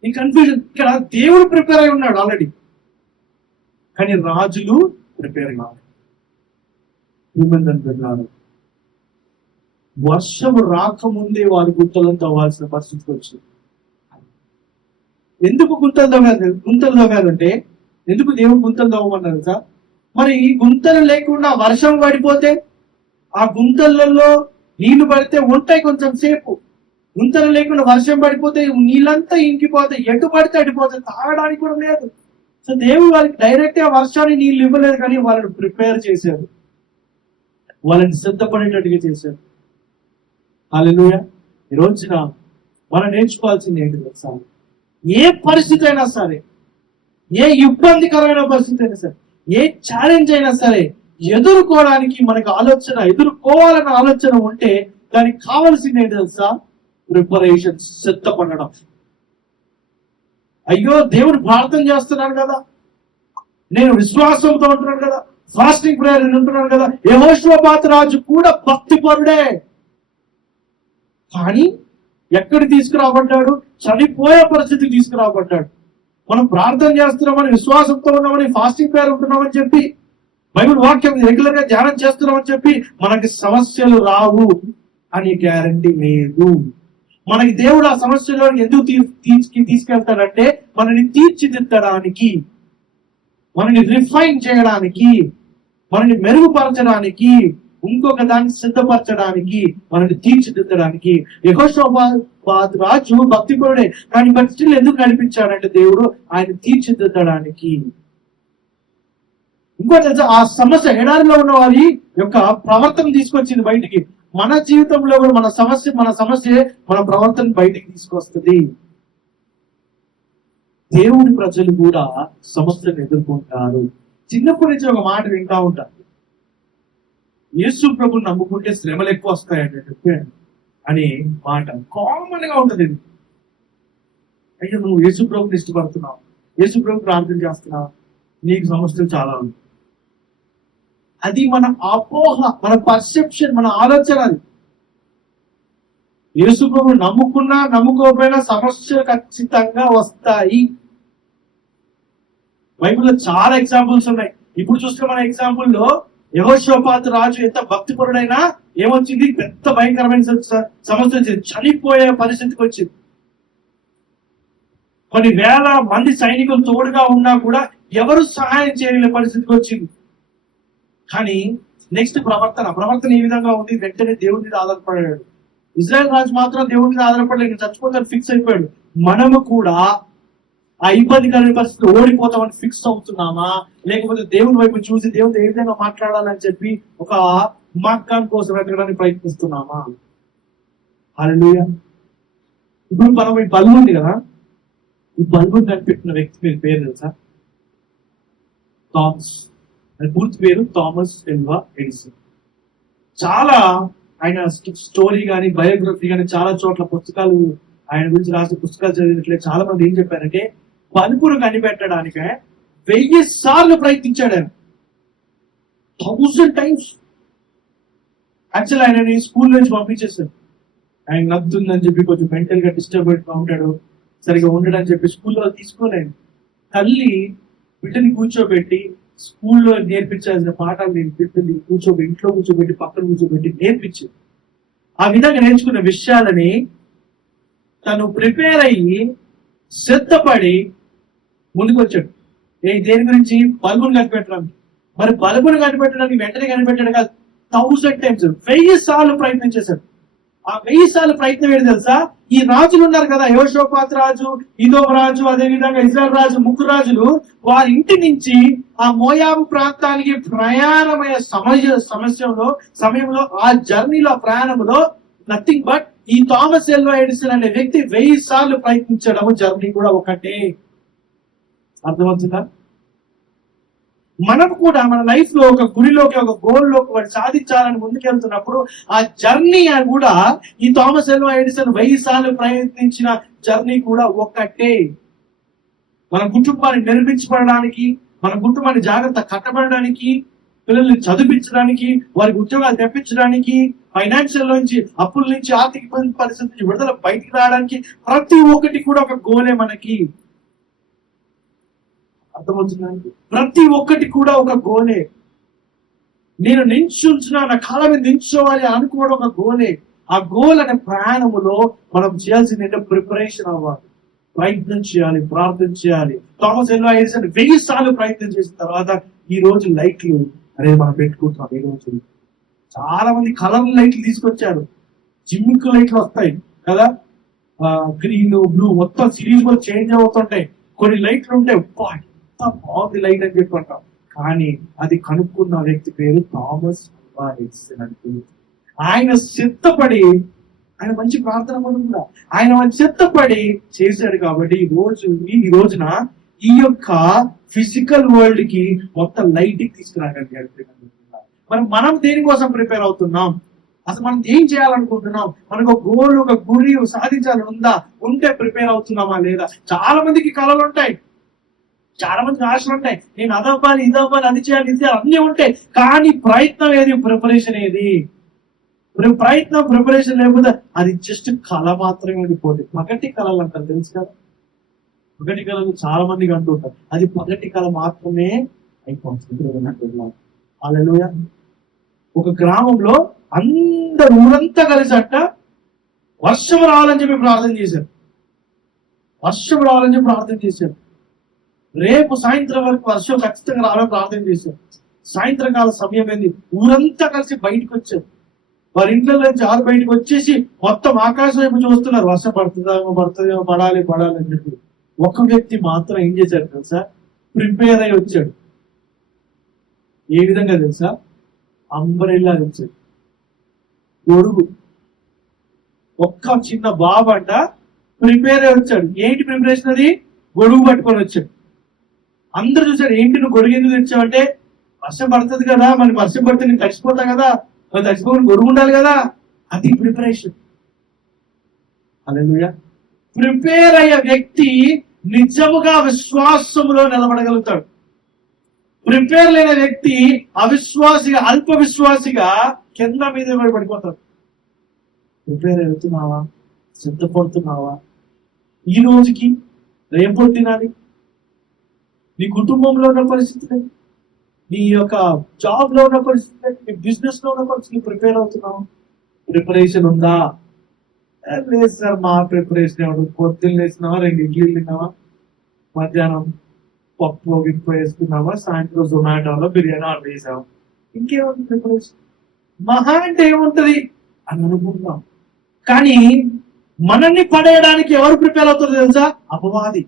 ఇక్కడ దేవుడు ప్రిపేర్ అయి ఉన్నాడు ఆల్రెడీ, కానీ రాజులు ప్రిపేర్ కావాలి. ఏమంటున్నారు, వర్షము రాకముందే వారు గుంతలను తవ్వాల్సిన పరిస్థితికి వచ్చింది. ఎందుకు గుంతలు తవ్వారంటే ఎందుకు దేవుడు గుంతలు తవ్వమన్నారు సార్? మరి ఈ గుంతలు లేకుండా వర్షం పడిపోతే ఆ గుంతలలో నీళ్లు పడితే ఉంటాయి కొంచెం సేపు. గుంతలు లేకుండా వర్షం పడిపోతే నీళ్ళంతా ఇంకిపోతాయి, ఎటు పడితే అడిపోతాయి, తాగడానికి కూడా లేదు. సో దేవుడు వాళ్ళకి డైరెక్ట్ గా వర్షాన్ని నీళ్ళు ఇవ్వలేదు, కానీ వాళ్ళని ప్రిపేర్ చేశారు, వాళ్ళని సిద్ధపడేటట్టుగా చేశారు. హల్లెలూయా. ఈ రోజున మనం నేర్చుకోవాల్సింది ఏంటి తెలుసా? ఏ పరిస్థితి అయినా సరే, ఏ ఇబ్బందికరమైన పరిస్థితి అయినా సరే, ఏ ఛాలెంజ్ అయినా సరే ఎదుర్కోవడానికి మనకు ఎదుర్కోవాలన్న ఆలోచన ఉంటే దానికి కావాల్సింది ఏంటి తెలుసా? ప్రిపరేషన్, సిద్ధపడడం. అయ్యో దేవుడు ప్రార్థన చేస్తున్నాను కదా, నేను విశ్వాసంతో ఉంటున్నాను కదా, ఫాస్టింగ్ ప్రేయర్ ఉంటున్నాను కదా. యెహోషువపాతు రాజు కూడా భక్తిపరుడే, కానీ ఎక్కడి తీసుకురాబడ్డాడు? చనిపోయే పరిస్థితికి తీసుకురాబడ్డాడు. మనం ప్రార్థన చేస్తున్నామని, విశ్వాసంతో ఉన్నామని, ఫాస్టింగ్ ప్రేయర్ ఉంటున్నామని చెప్పి, బైబిల్ వాక్యం రెగ్యులర్ గా ధ్యానం చేస్తున్నామని చెప్పి మనకి సమస్యలు రావు అని గ్యారంటీ లేదు. మనకి దేవుడు ఆ సమస్యలో ఎందుకు తీసుకెళ్తాడంటే మనని తీర్చిదిద్దడానికి, మనని రిఫైన్ చేయడానికి, మనని మెరుగుపరచడానికి, ఇంకొక దాన్ని సిద్ధపరచడానికి, మనని తీర్చిదిద్దడానికి. యెహోషువపాతు రాజు భక్తిపరుడే, కానీ భక్తులు ఎందుకు నడిపించాడంటే దేవుడు ఆయన తీర్చిదిద్దడానికి. ఇంకోటి ఆ సమస్య, ఎడారిలో ఉన్న వారి యొక్క ప్రవర్తన తీసుకొచ్చింది బయటికి. మన జీవితంలో కూడా మన సమస్య మన ప్రవర్తన బయటికి తీసుకొస్తుంది. దేవుడి ప్రజలు కూడా సమస్యను ఎదుర్కొంటారు. చిన్నప్పటి నుంచి ఒక మాట వింటా ఉంటారు, యేసు ప్రభుని నమ్ముకుంటే శ్రమలు ఎక్కువ వస్తాయంటే అని మాట కామన్ గా ఉంటది. అయ్యో నువ్వు యేసు ప్రభుని ఇష్టపడుతున్నావు, యేసు ప్రభు ప్రార్థన చేస్తున్నావు, నీకు సమస్యలు చాలా ఉంది. అది మన అపోహ, మన పర్సెప్షన్, మన ఆలోచన. అది యేసు ప్రభువుని నమ్ముకున్నా నమ్ముకోకపోయినా సమస్యలు ఖచ్చితంగా వస్తాయి. బైబిల్లో చాలా ఎగ్జాంపుల్స్ ఉన్నాయి. ఇప్పుడు చూస్తే మన ఎగ్జాంపుల్లో యెహోషువపాతు రాజు ఎంత భక్తిపరుడైనా ఏమొచ్చింది? పెద్ద భయంకరమైన సమస్య వచ్చింది, చనిపోయే పరిస్థితికి వచ్చింది. కొన్ని వేల మంది సైనికులు తోడుగా ఉన్నా కూడా ఎవరు సహాయం చేయలేని పరిస్థితికి వచ్చింది. కానీ నెక్స్ట్ ప్రవర్తన ఏ విధంగా ఉంది? వెంటనే దేవుడి మీద ఆధారపడాడు. ఇజ్రాయెల్ రాజు మాత్రం దేవుడి మీద ఆధారపడలేదు, చచ్చిపోతాను ఫిక్స్ అయిపోయాడు. మనము కూడా ఆ ఇబ్బందికరమైన పరిస్థితులు ఓడిపోతామని ఫిక్స్ అవుతున్నామా, లేకపోతే దేవుని వైపు చూసి దేవుడు ఏ విధంగా మాట్లాడాలని చెప్పి ఒక మార్గాన్ని కోసం వెతకడానికి ప్రయత్నిస్తున్నామా? హల్లెలూయా. ఇప్పుడు మనం ఈ బల్బు ఉంది కదా, ఈ బల్బు కనిపెట్టిన వ్యక్తి మీరు పేరు తెలుసా? థామస్. పూర్తి పేరు థామస్ ఎల్వా ఎడిసన్. చాలా ఆయన స్టోరీ కానీ బయోగ్రఫీ కానీ చాలా చోట్ల పుస్తకాలు, ఆయన గురించి రాసిన పుస్తకాలు చదివినట్లే చాలా మంది ఏం చెప్పారంటే బల్బును కనిపెట్టడానికే 1000 సార్లు ప్రయత్నించాడు ఆయన, 1000 times. యాక్చువల్ ఆయన స్కూల్ నుంచి పంపించేశారు. ఆయన నవ్వుతుందని చెప్పి కొంచెం మెంటల్ గా డిస్టర్బ్ గా ఉంటాడు, సరిగా ఉండడని చెప్పి స్కూల్లో తీసుకోలేను. తల్లి బిడ్డని కూర్చోబెట్టి స్కూల్లో నేర్పించాల్సిన పాఠాలు బిడ్డని ఇంట్లో కూర్చోబెట్టి పక్కన కూర్చోబెట్టి నేర్పించింది. ఆ విధంగా నేర్చుకున్న విషయాలని తను ప్రిపేర్ అయ్యి సిద్ధపడి ముందుకు వచ్చాడు. దేని గురించి? బల్బును కనిపెట్టడానికి. మరి బల్బును కనిపెట్టడానికి వెంటనే కనిపెట్టాడు కాదు, 1000 times 1000 సార్లు ప్రయత్నం చేశాడు. ఆ 1000 సార్లు ప్రయత్నం ఏంటి తెలుసా? ఈ రాజులు ఉన్నారు కదా, యెహోషాపాతు రాజు, ఇదోము రాజు, అదే విధంగా ఇజ్రాయెల్ రాజు, ముగ్గురు రాజులు వారి ఇంటి నుంచి ఆ మోయాబు ప్రాంతానికి ప్రయాణమయ్యే సమయంలో ఆ జర్నీలో, ఆ ప్రయాణంలో నథింగ్ బట్ ఈ థామస్ ఎల్వా ఎడిసన్ అనే వ్యక్తి 1000 సార్లు ప్రయత్నించడము. జర్నీ కూడా ఒకటే. అర్థమవుతుందా? మనం కూడా మన లైఫ్ లో ఒక గురిలోకి, ఒక గోల్ లోకి వాడు సాధించాలని ముందుకెళ్తున్నప్పుడు ఆ జర్నీ కూడా ఈ థామస్ ఎల్వా ఎడిసన్ 1000 సార్లు ప్రయత్నించిన జర్నీ కూడా ఒకటే. మన కుటుంబాన్ని నిర్మించబడడానికి, మన కుటుంబాన్ని జాగ్రత్త కట్టబడడానికి, పిల్లల్ని చదివించడానికి, వారికి ఉద్యోగాలు తెప్పించడానికి, ఫైనాన్షియల్ నుంచి, అప్పుల నుంచి, ఆర్థిక పరిస్థితి నుంచి విడుదల బయటికి రావడానికి ప్రతి ఒక్కటి కూడా ఒక గోలే మనకి. అర్థమవుతుందండి? ప్రతి ఒక్కటి కూడా ఒక గోలే. నేను నించుంచున్నా, నా కాళ్ళ మీద నించోవాలి అనుకోవడం ఒక గోలే. ఆ గోల్ అనే ప్రయాణములో మనం చేయాల్సింది ఏంటంటే ప్రిపరేషన్ అవ్వాలి, ప్రయత్నం చేయాలి, ప్రార్థన చేయాలి. థామస్ ఎల్వా ఎడిసన్ 1000 సార్లు ప్రయత్నం చేసిన తర్వాత ఈ రోజు లైట్లు అనేది మనం పెట్టుకుంటున్నాం. ఈ రోజు చాలా మంది కలర్ లైట్లు తీసుకొచ్చారు, జిమ్మిక్ లైట్లు వస్తాయి కదా, గ్రీన్, బ్లూ, మొత్తం సిరీస్ కూడా చేంజ్ అవుతుంటాయి. కొన్ని లైట్లు ఉంటాయి, బాగుంది లైట్ అని చెప్పంటాం, కానీ అది కనుక్కున్న వ్యక్తి పేరు థామస్ ఎల్వా ఎడిసన్ అంటే. ఆయన సిద్ధపడి, ఆయన మంచి ప్రార్థన కూడా ఆయన సిద్ధపడి చేశాడు కాబట్టి ఈ రోజున ఈ యొక్క ఫిజికల్ వరల్డ్ కి మొత్తం లైట్ తీసుకురాగలిగాడు. మరి మనం దేనికోసం ప్రిపేర్ అవుతున్నాం? అసలు మనం ఏం చేయాలనుకుంటున్నాం? మనకు ఒక గోల్, ఒక గురి సాధించాలని ఉంటే ప్రిపేర్ అవుతున్నామా లేదా? చాలా మందికి కళలు ఉంటాయి, చాలా మందికి ఆశలు ఉంటాయి, నేను అదవ్వాలి, ఇదవ్వాలి, అది చేయాలి, ఇది చేయాలి, అన్నీ ఉంటాయి. కానీ ప్రయత్నం ఏది? ప్రిపరేషన్ ఏది? ప్రయత్నం, ప్రిపరేషన్ లేకపోతే అది జస్ట్ కళ మాత్రమే ఉండిపోతుంది. పగటి కళలు అంటారు, తెలుసు కదా? పగటి కళలు చాలా మందికి అంటూ ఉంటారు, అది పగటి కళ మాత్రమే అయిపోతుంది. హల్లెలూయా. ఒక గ్రామంలో అందరు ఊరంతా కలిసట వర్షం రావాలని చెప్పి ప్రార్థన చేశారు. వర్షం రావాలని చెప్పి ప్రార్థన చేశారు. రేపు సాయంత్రం వరకు వర్షం ఖచ్చితంగా రావాలని ప్రార్థన చేశారు. సాయంత్రకాల సమయం ఏంది, ఊరంతా కలిసి బయటకు వచ్చారు. వారి ఇంట్లో నుంచి ఆరు బయటకు వచ్చేసి మొత్తం ఆకాశం వైపు చూస్తున్నారు, వర్షం పడుతుందేమో, పడాలి అని చెప్పి. ఒక వ్యక్తి మాత్రం ఏం చేశాడు తెలుసా? ప్రిపేర్ అయి వచ్చాడు. ఏ విధంగా తెలుసా? అంబ్రెల్లా వచ్చాడు, గొడుగు. ఒక్క చిన్న బాబు అంట ప్రిపేర్ అయి వచ్చాడు. ఏంటి ప్రిపరేషన్? అది గొడుగు పట్టుకొని వచ్చాడు. అందరు చూసాడు, ఏంటి నువ్వు గొడుగు ఎందుకు తెచ్చావంటే, వర్షం పడుతుంది కదా, మరి వర్షం పడితే నేను తడిసిపోతా కదా, మరి తడిసిపోకుండా గొడుగు ఉండాలి కదా. అది ప్రిపరేషన్. హల్లెలూయా. ప్రిపేర్ అయ్యే వ్యక్తి నిజముగా విశ్వాసములో నిలబడగలుగుతాడు. ప్రిపేర్ లేని వ్యక్తి అవిశ్వాసిగా, అల్ప విశ్వాసిగా కింద మీద పడిపోతాడు. ప్రిపేర్ అవుతున్నావా? సిద్ధపడుతున్నావా? ఈ రోజుకి, రేపు తినాలి, నీ కుటుంబంలో ఉన్న పరిస్థితులు, నీ యొక్క జాబ్ లో ఉన్న పరిస్థితులు, నీ బిజినెస్ లో ఉన్న పరిస్థితులు ప్రిపేర్ అవుతున్నావు? ప్రిపరేషన్ ఉందా? లేదు సార్, మా ప్రిపరేషన్ ఏమిటి? పొద్దున్న వేసినావా, 2 ఇడ్లీలు తిన్నావా, మధ్యాహ్నం పప్పు గిప్పు వేసుకున్నావా, సాయంత్రం జొమాటోలో బిర్యానీ ఆర్డర్ చేసావా, ఇంకేముంది ప్రిపరేషన్? మహా అంటే ఏముంటది అని అనుకుంటున్నాం. కానీ మనల్ని పడేయడానికి ఎవరు ప్రిపేర్ అవుతారో తెలుసా? అపవాది,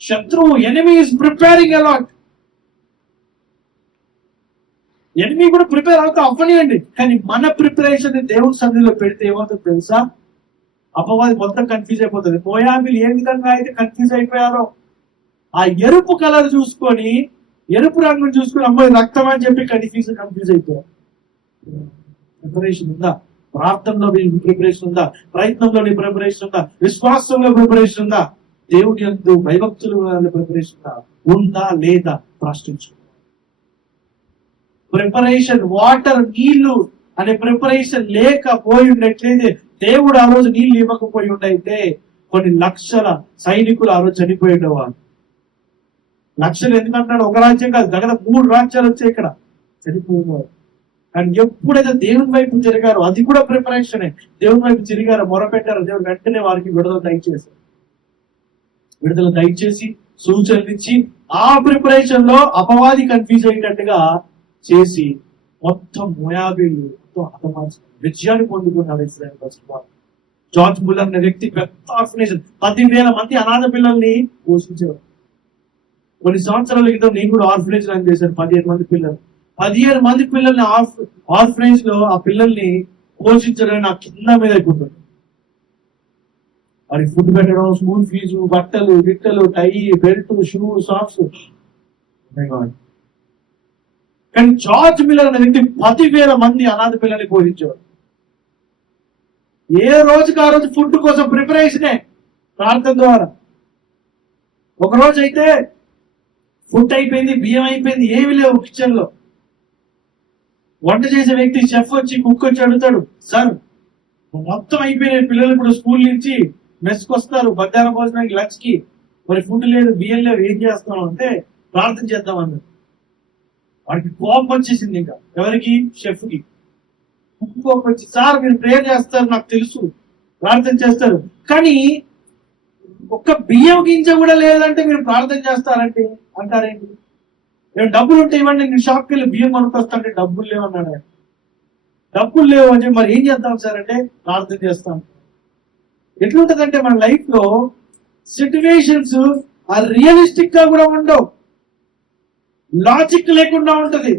శత్రువు. Enemy is preparing a lot. Enemy కూడా ప్రిపేర్ అవుతా అవ్వనియండి, కానీ మన ప్రిపరేషన్ దేవుడి సన్నిధిలో పెడితే ఏమవుతుంది తెలుసా? అపవాది మొత్తం కన్ఫ్యూజ్ అయిపోతుంది. మోయాబీలు ఏ విధంగా అయితే కన్ఫ్యూజ్ అయిపోయారో, ఆ ఎరుపు కలర్ చూసుకొని, ఎరుపు రంగును చూసుకొని అమ్మాయి రక్తం అని చెప్పి కన్ఫ్యూజ్ అయిపోయారు. ప్రిపరేషన్ ఉందా? ప్రార్థనలో ప్రిపరేషన్ ఉందా? ప్రయత్నంలో ప్రిపరేషన్ ఉందా? విశ్వాసంలో ప్రిపరేషన్ ఉందా? దేవుడి యందు భయభక్తులు ప్రిపరేషన్ ఉందా లేదా? ప్రశ్నించు. ప్రిపరేషన్, వాటర్, నీళ్లు అనే ప్రిపరేషన్ లేకపోయి ఉండట్లేదు. దేవుడు ఆ రోజు నీళ్లు ఇవ్వకపోయి ఉండైతే కొన్ని లక్షల సైనికులు ఆ రోజు చనిపోయేవారు. లక్షలు ఎందుకంటున్నాడు? ఒక రాజ్యం కాదు, దగ్గర 3 రాజ్యాలు వచ్చాయి ఇక్కడ, చనిపోయేవారు. కానీ ఎప్పుడైతే దేవుని వైపు తిరిగారో, అది కూడా ప్రిపరేషనే, దేవుని వైపు తిరిగారో, మొరపెట్టారో, దేవుడు వెంటనే వారికి విడుదల దయచేశారు. విడుదల దయచేసి సూచనలు ఇచ్చి ఆ ప్రిపరేషన్ లో అపవాది కన్ఫ్యూజ్ అయ్యేటట్టుగా చేసి మొత్తం మోయాబీలు మొత్తం హతమార్చి విజయాన్ని పొందుకున్నారు ఇశ్రాయేలు ప్రజలు. జార్జ్ ముల్లర్ అనే వ్యక్తి పెద్ద ఆర్ఫనేజ్, 10,000 మంది అనాథ పిల్లల్ని పోషించేవారు. కొన్ని సంవత్సరాల క్రితం నేను కూడా ఆర్ఫనేజ్ రన్ చేశాను. 15 మంది పిల్లలు, 15 మంది పిల్లల్ని ఆర్ఫనేజ్ లో ఆ పిల్లల్ని పోషించడం నాకు కింద మీద అయిపోతుంది. వారికి ఫుడ్ పెట్టడం, స్కూల్ ఫీజు, బట్టలు, గిట్టలు, టై, బెల్ట్, షూ, సాక్స్. కానీ జార్జ్ మిల్లర్ అనే వ్యక్తి 10,000 మంది అనాథ పిల్లల్ని పోషించేవాడు. ఏ రోజుకి ఆ రోజు ఫుడ్ కోసం ప్రిపరేషనే, ప్రార్థన ద్వారా. ఒక రోజు అయితే ఫుడ్ అయిపోయింది, బియ్యం అయిపోయింది, ఏమి లేవు కిచెన్ లో. వంట చేసే వ్యక్తి షెఫ్ వచ్చి, కుక్ వచ్చి అడుగుతాడు, సార్ మొత్తం అయిపోయినాయి, పిల్లలు ఇప్పుడు స్కూల్ నుంచి మెస్కి వస్తారు, మధ్యాహ్నం భోజనానికి, లంచ్ కి, మరి ఫుడ్ లేదు, బియ్యం లేవు, ఏం చేస్తాం అంటే ప్రార్థన చేద్దాం అన్నారు. వాడికి కోపం వచ్చేసింది. ఇంకా ఎవరికి? షెఫ్ కి కోపం వచ్చి, సార్ మీరు ప్రేయర్ చేస్తారు నాకు తెలుసు, ప్రార్థన చేస్తారు, కానీ ఒక్క బియ్యం గింజ కూడా లేదంటే మీరు ప్రార్థన చేస్తారంటే అంటారేంటి? నేను డబ్బులు ఉంటే ఇవ్వండి, నేను షాప్కి వెళ్ళి బియ్యం కొనుక్కొస్తాంటే డబ్బులు లేవన్నాడు. డబ్బులు లేవు అంటే మరి ఏం చేద్దాం సార్ అంటే ప్రార్థన చేస్తాం. ఎట్లుంటదంటే మన లైఫ్ లో సిచ్యువేషన్స్ రియలిస్టిక్ గా కూడా ఉండవు, లాజిక్ లేకుండా ఉంటది.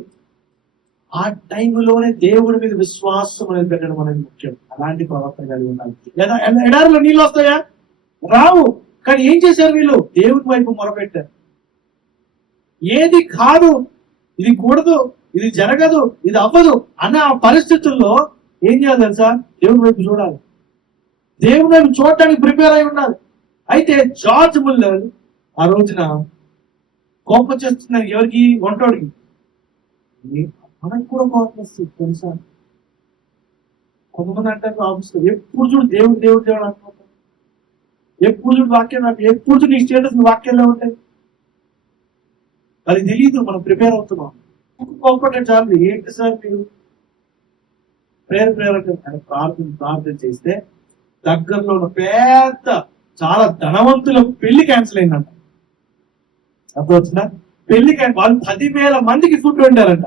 ఆ టైంలోనే దేవుడి మీద విశ్వాసం అనేది పెట్టడం అనేది ముఖ్యం. అలాంటి ప్రవర్తన కలిగి ఉండాలి. లేదా ఎడారిలో నీళ్ళు వస్తాయా? రావు. కానీ ఏం చేశారు వీళ్ళు? దేవుడి వైపు మొరపెట్టారు. ఏది కాదు, ఇది కూడదు, ఇది జరగదు, ఇది అవ్వదు అన్న ఆ పరిస్థితుల్లో ఏం చేయాలి తెలుసా? దేవుడి వైపు చూడాలి, దేవుడి వైపు చూడటానికి ప్రిపేర్ అయి ఉండాలి. అయితే జార్జ్ ముల్లర్ ఆ రోజున కోపం చేస్తున్నారు. ఎవరికి? వంటోడికి. మనకు కూడా కోపం వస్తుంది తెలుసా? కొంతమంది అంటారు ఆఫీస్లో, ఎప్పుడు చూడు దేవుడు దేవుడు దేవుడు అనుకుంటారు, ఎప్పుడు చూడు వాక్యం, ఎప్పుడు చూడు నీ స్టేటస్ వాక్యాల్లో ఉంటాయి. అది తెలియదు, మనం ప్రిపేర్ అవుతున్నాం. కోపడే చాలు, ఏంటి సార్ మీరు ప్రేయర్ అంటే ప్రార్థన చేస్తే దగ్గరలో ఉన్న పెద్ద చాలా ధనవంతుల పెళ్లి క్యాన్సిల్ అయిందంట. అప్పుడు వచ్చిన పెళ్లి వాళ్ళు 10,000 మందికి ఫుడ్ వండారంట.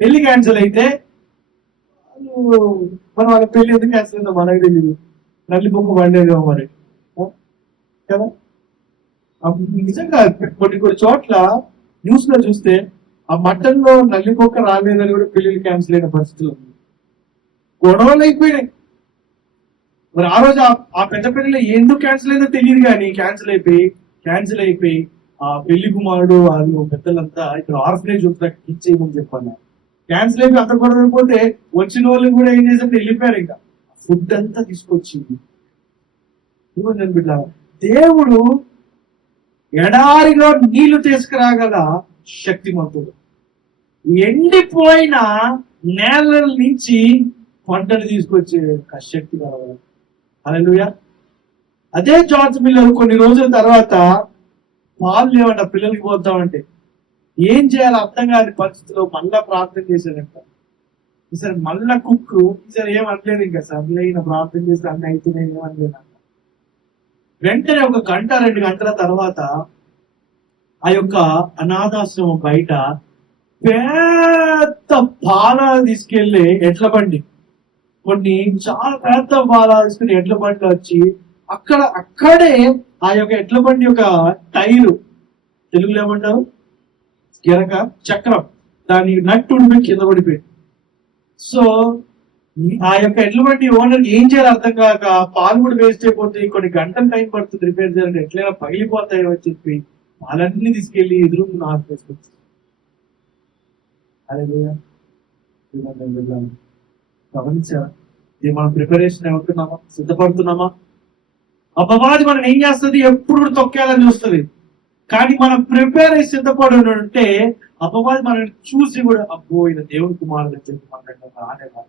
పెళ్లి క్యాన్సిల్ అయితే మన వాళ్ళ పెళ్లి ఎందుకు క్యాన్సిల్ అయిందో మనకు తెలియదు. నల్లి బొక్క వండేదేమో మరి కదా. నిజంగా కొన్ని చోట్ల న్యూస్ లో చూస్తే ఆ మటన్ లో నల్లి బొక్క రాలేదని కూడా పెళ్లిళ్ళు క్యాన్సిల్ అయిన పరిస్థితులు ఉంది. గొడవలు అయిపోయినాయి. మరి ఆ రోజు ఆ పెద్ద పెళ్లిలో ఎందుకు క్యాన్సిల్ అయిందో తెలియదు, కానీ క్యాన్సిల్ అయిపోయి ఆ పెళ్లి కుమారుడు వాళ్ళు పెద్దలంతా ఇక్కడ ఆర్ఫనేజ్ ఇచ్చేయమని చెప్పాను. క్యాన్సిల్ అయిపోయి అంత గొడవ అయిపోతే వచ్చిన వాళ్ళు కూడా ఏం చేశారు? వెళ్ళిపోయారు. ఇంకా ఫుడ్ అంతా తీసుకొచ్చింది. బిడ్డ, దేవుడు ఎడారిలో నీళ్లు తీసుకురాగల శక్తిమంతుడు. ఎండిపోయిన నేలల నుంచి పంటను తీసుకొచ్చే శక్తి కావాలి. హల్లెలూయా. అదే జార్జ్ మిల్లర్ కొన్ని రోజుల తర్వాత పాలు లేవంట, పిల్లలకి పోతామంటే ఏం చేయాలో అర్థం కాని పరిస్థితిలో మళ్ళా ప్రార్థన చేశాడంట. ఈసారి మళ్ళా కుక్ ఈసారి ఏం అనలేదు, ఇంకా సర్లే ప్రార్థన చేస్తే అన్ని అవుతున్నాయి, ఏమనలేదంట. వెంటనే 1 గంట 2 గంటల తర్వాత ఆ యొక్క అనాథాశ్రమం బయట పెద్ద పాలాలు తీసుకెళ్లి ఎడ్ల బండి, కొన్ని చాలా పెద్ద పాలాలు తీసుకుని ఎడ్ల బండి వచ్చి అక్కడే ఆ యొక్క ఎడ్ల బండి యొక్క టైరు, తెలుగులో ఏమంటారు, గిరక, చక్రం, దాని నట్టు ఉండిపోయి కింద పడిపోయింది. సో ఆ యొక్క ఎడ్ల బండి ఓనర్ ఏం చేయాలి అర్థం కాక, పాలు కూడా వేస్ట్ అయిపోతాయి, కొన్ని గంటల టైం పడుతుంది రిపేర్ చేయాలంటే, ఎట్లయినా పగిలిపోతాయో అని చెప్పి పాలన్నీ తీసుకెళ్లి ఎదురుకున్న హాస్పిటల్. అదే గమనించారా? ఇది మనం ప్రిపరేషన్ అవుతున్నామా? సిద్ధపడుతున్నామా? అపవాది మనం ఏం చేస్తుంది? ఎప్పుడు తొక్కేయాలని చూస్తుంది. కానీ మనం ప్రిపేర్ అయి సిద్ధపడి ఉంటే అపవాది మనం చూసి కూడా అబ్బో ఇది దేవుని కుమారుడు అని చెప్పి మాట్లాడారు.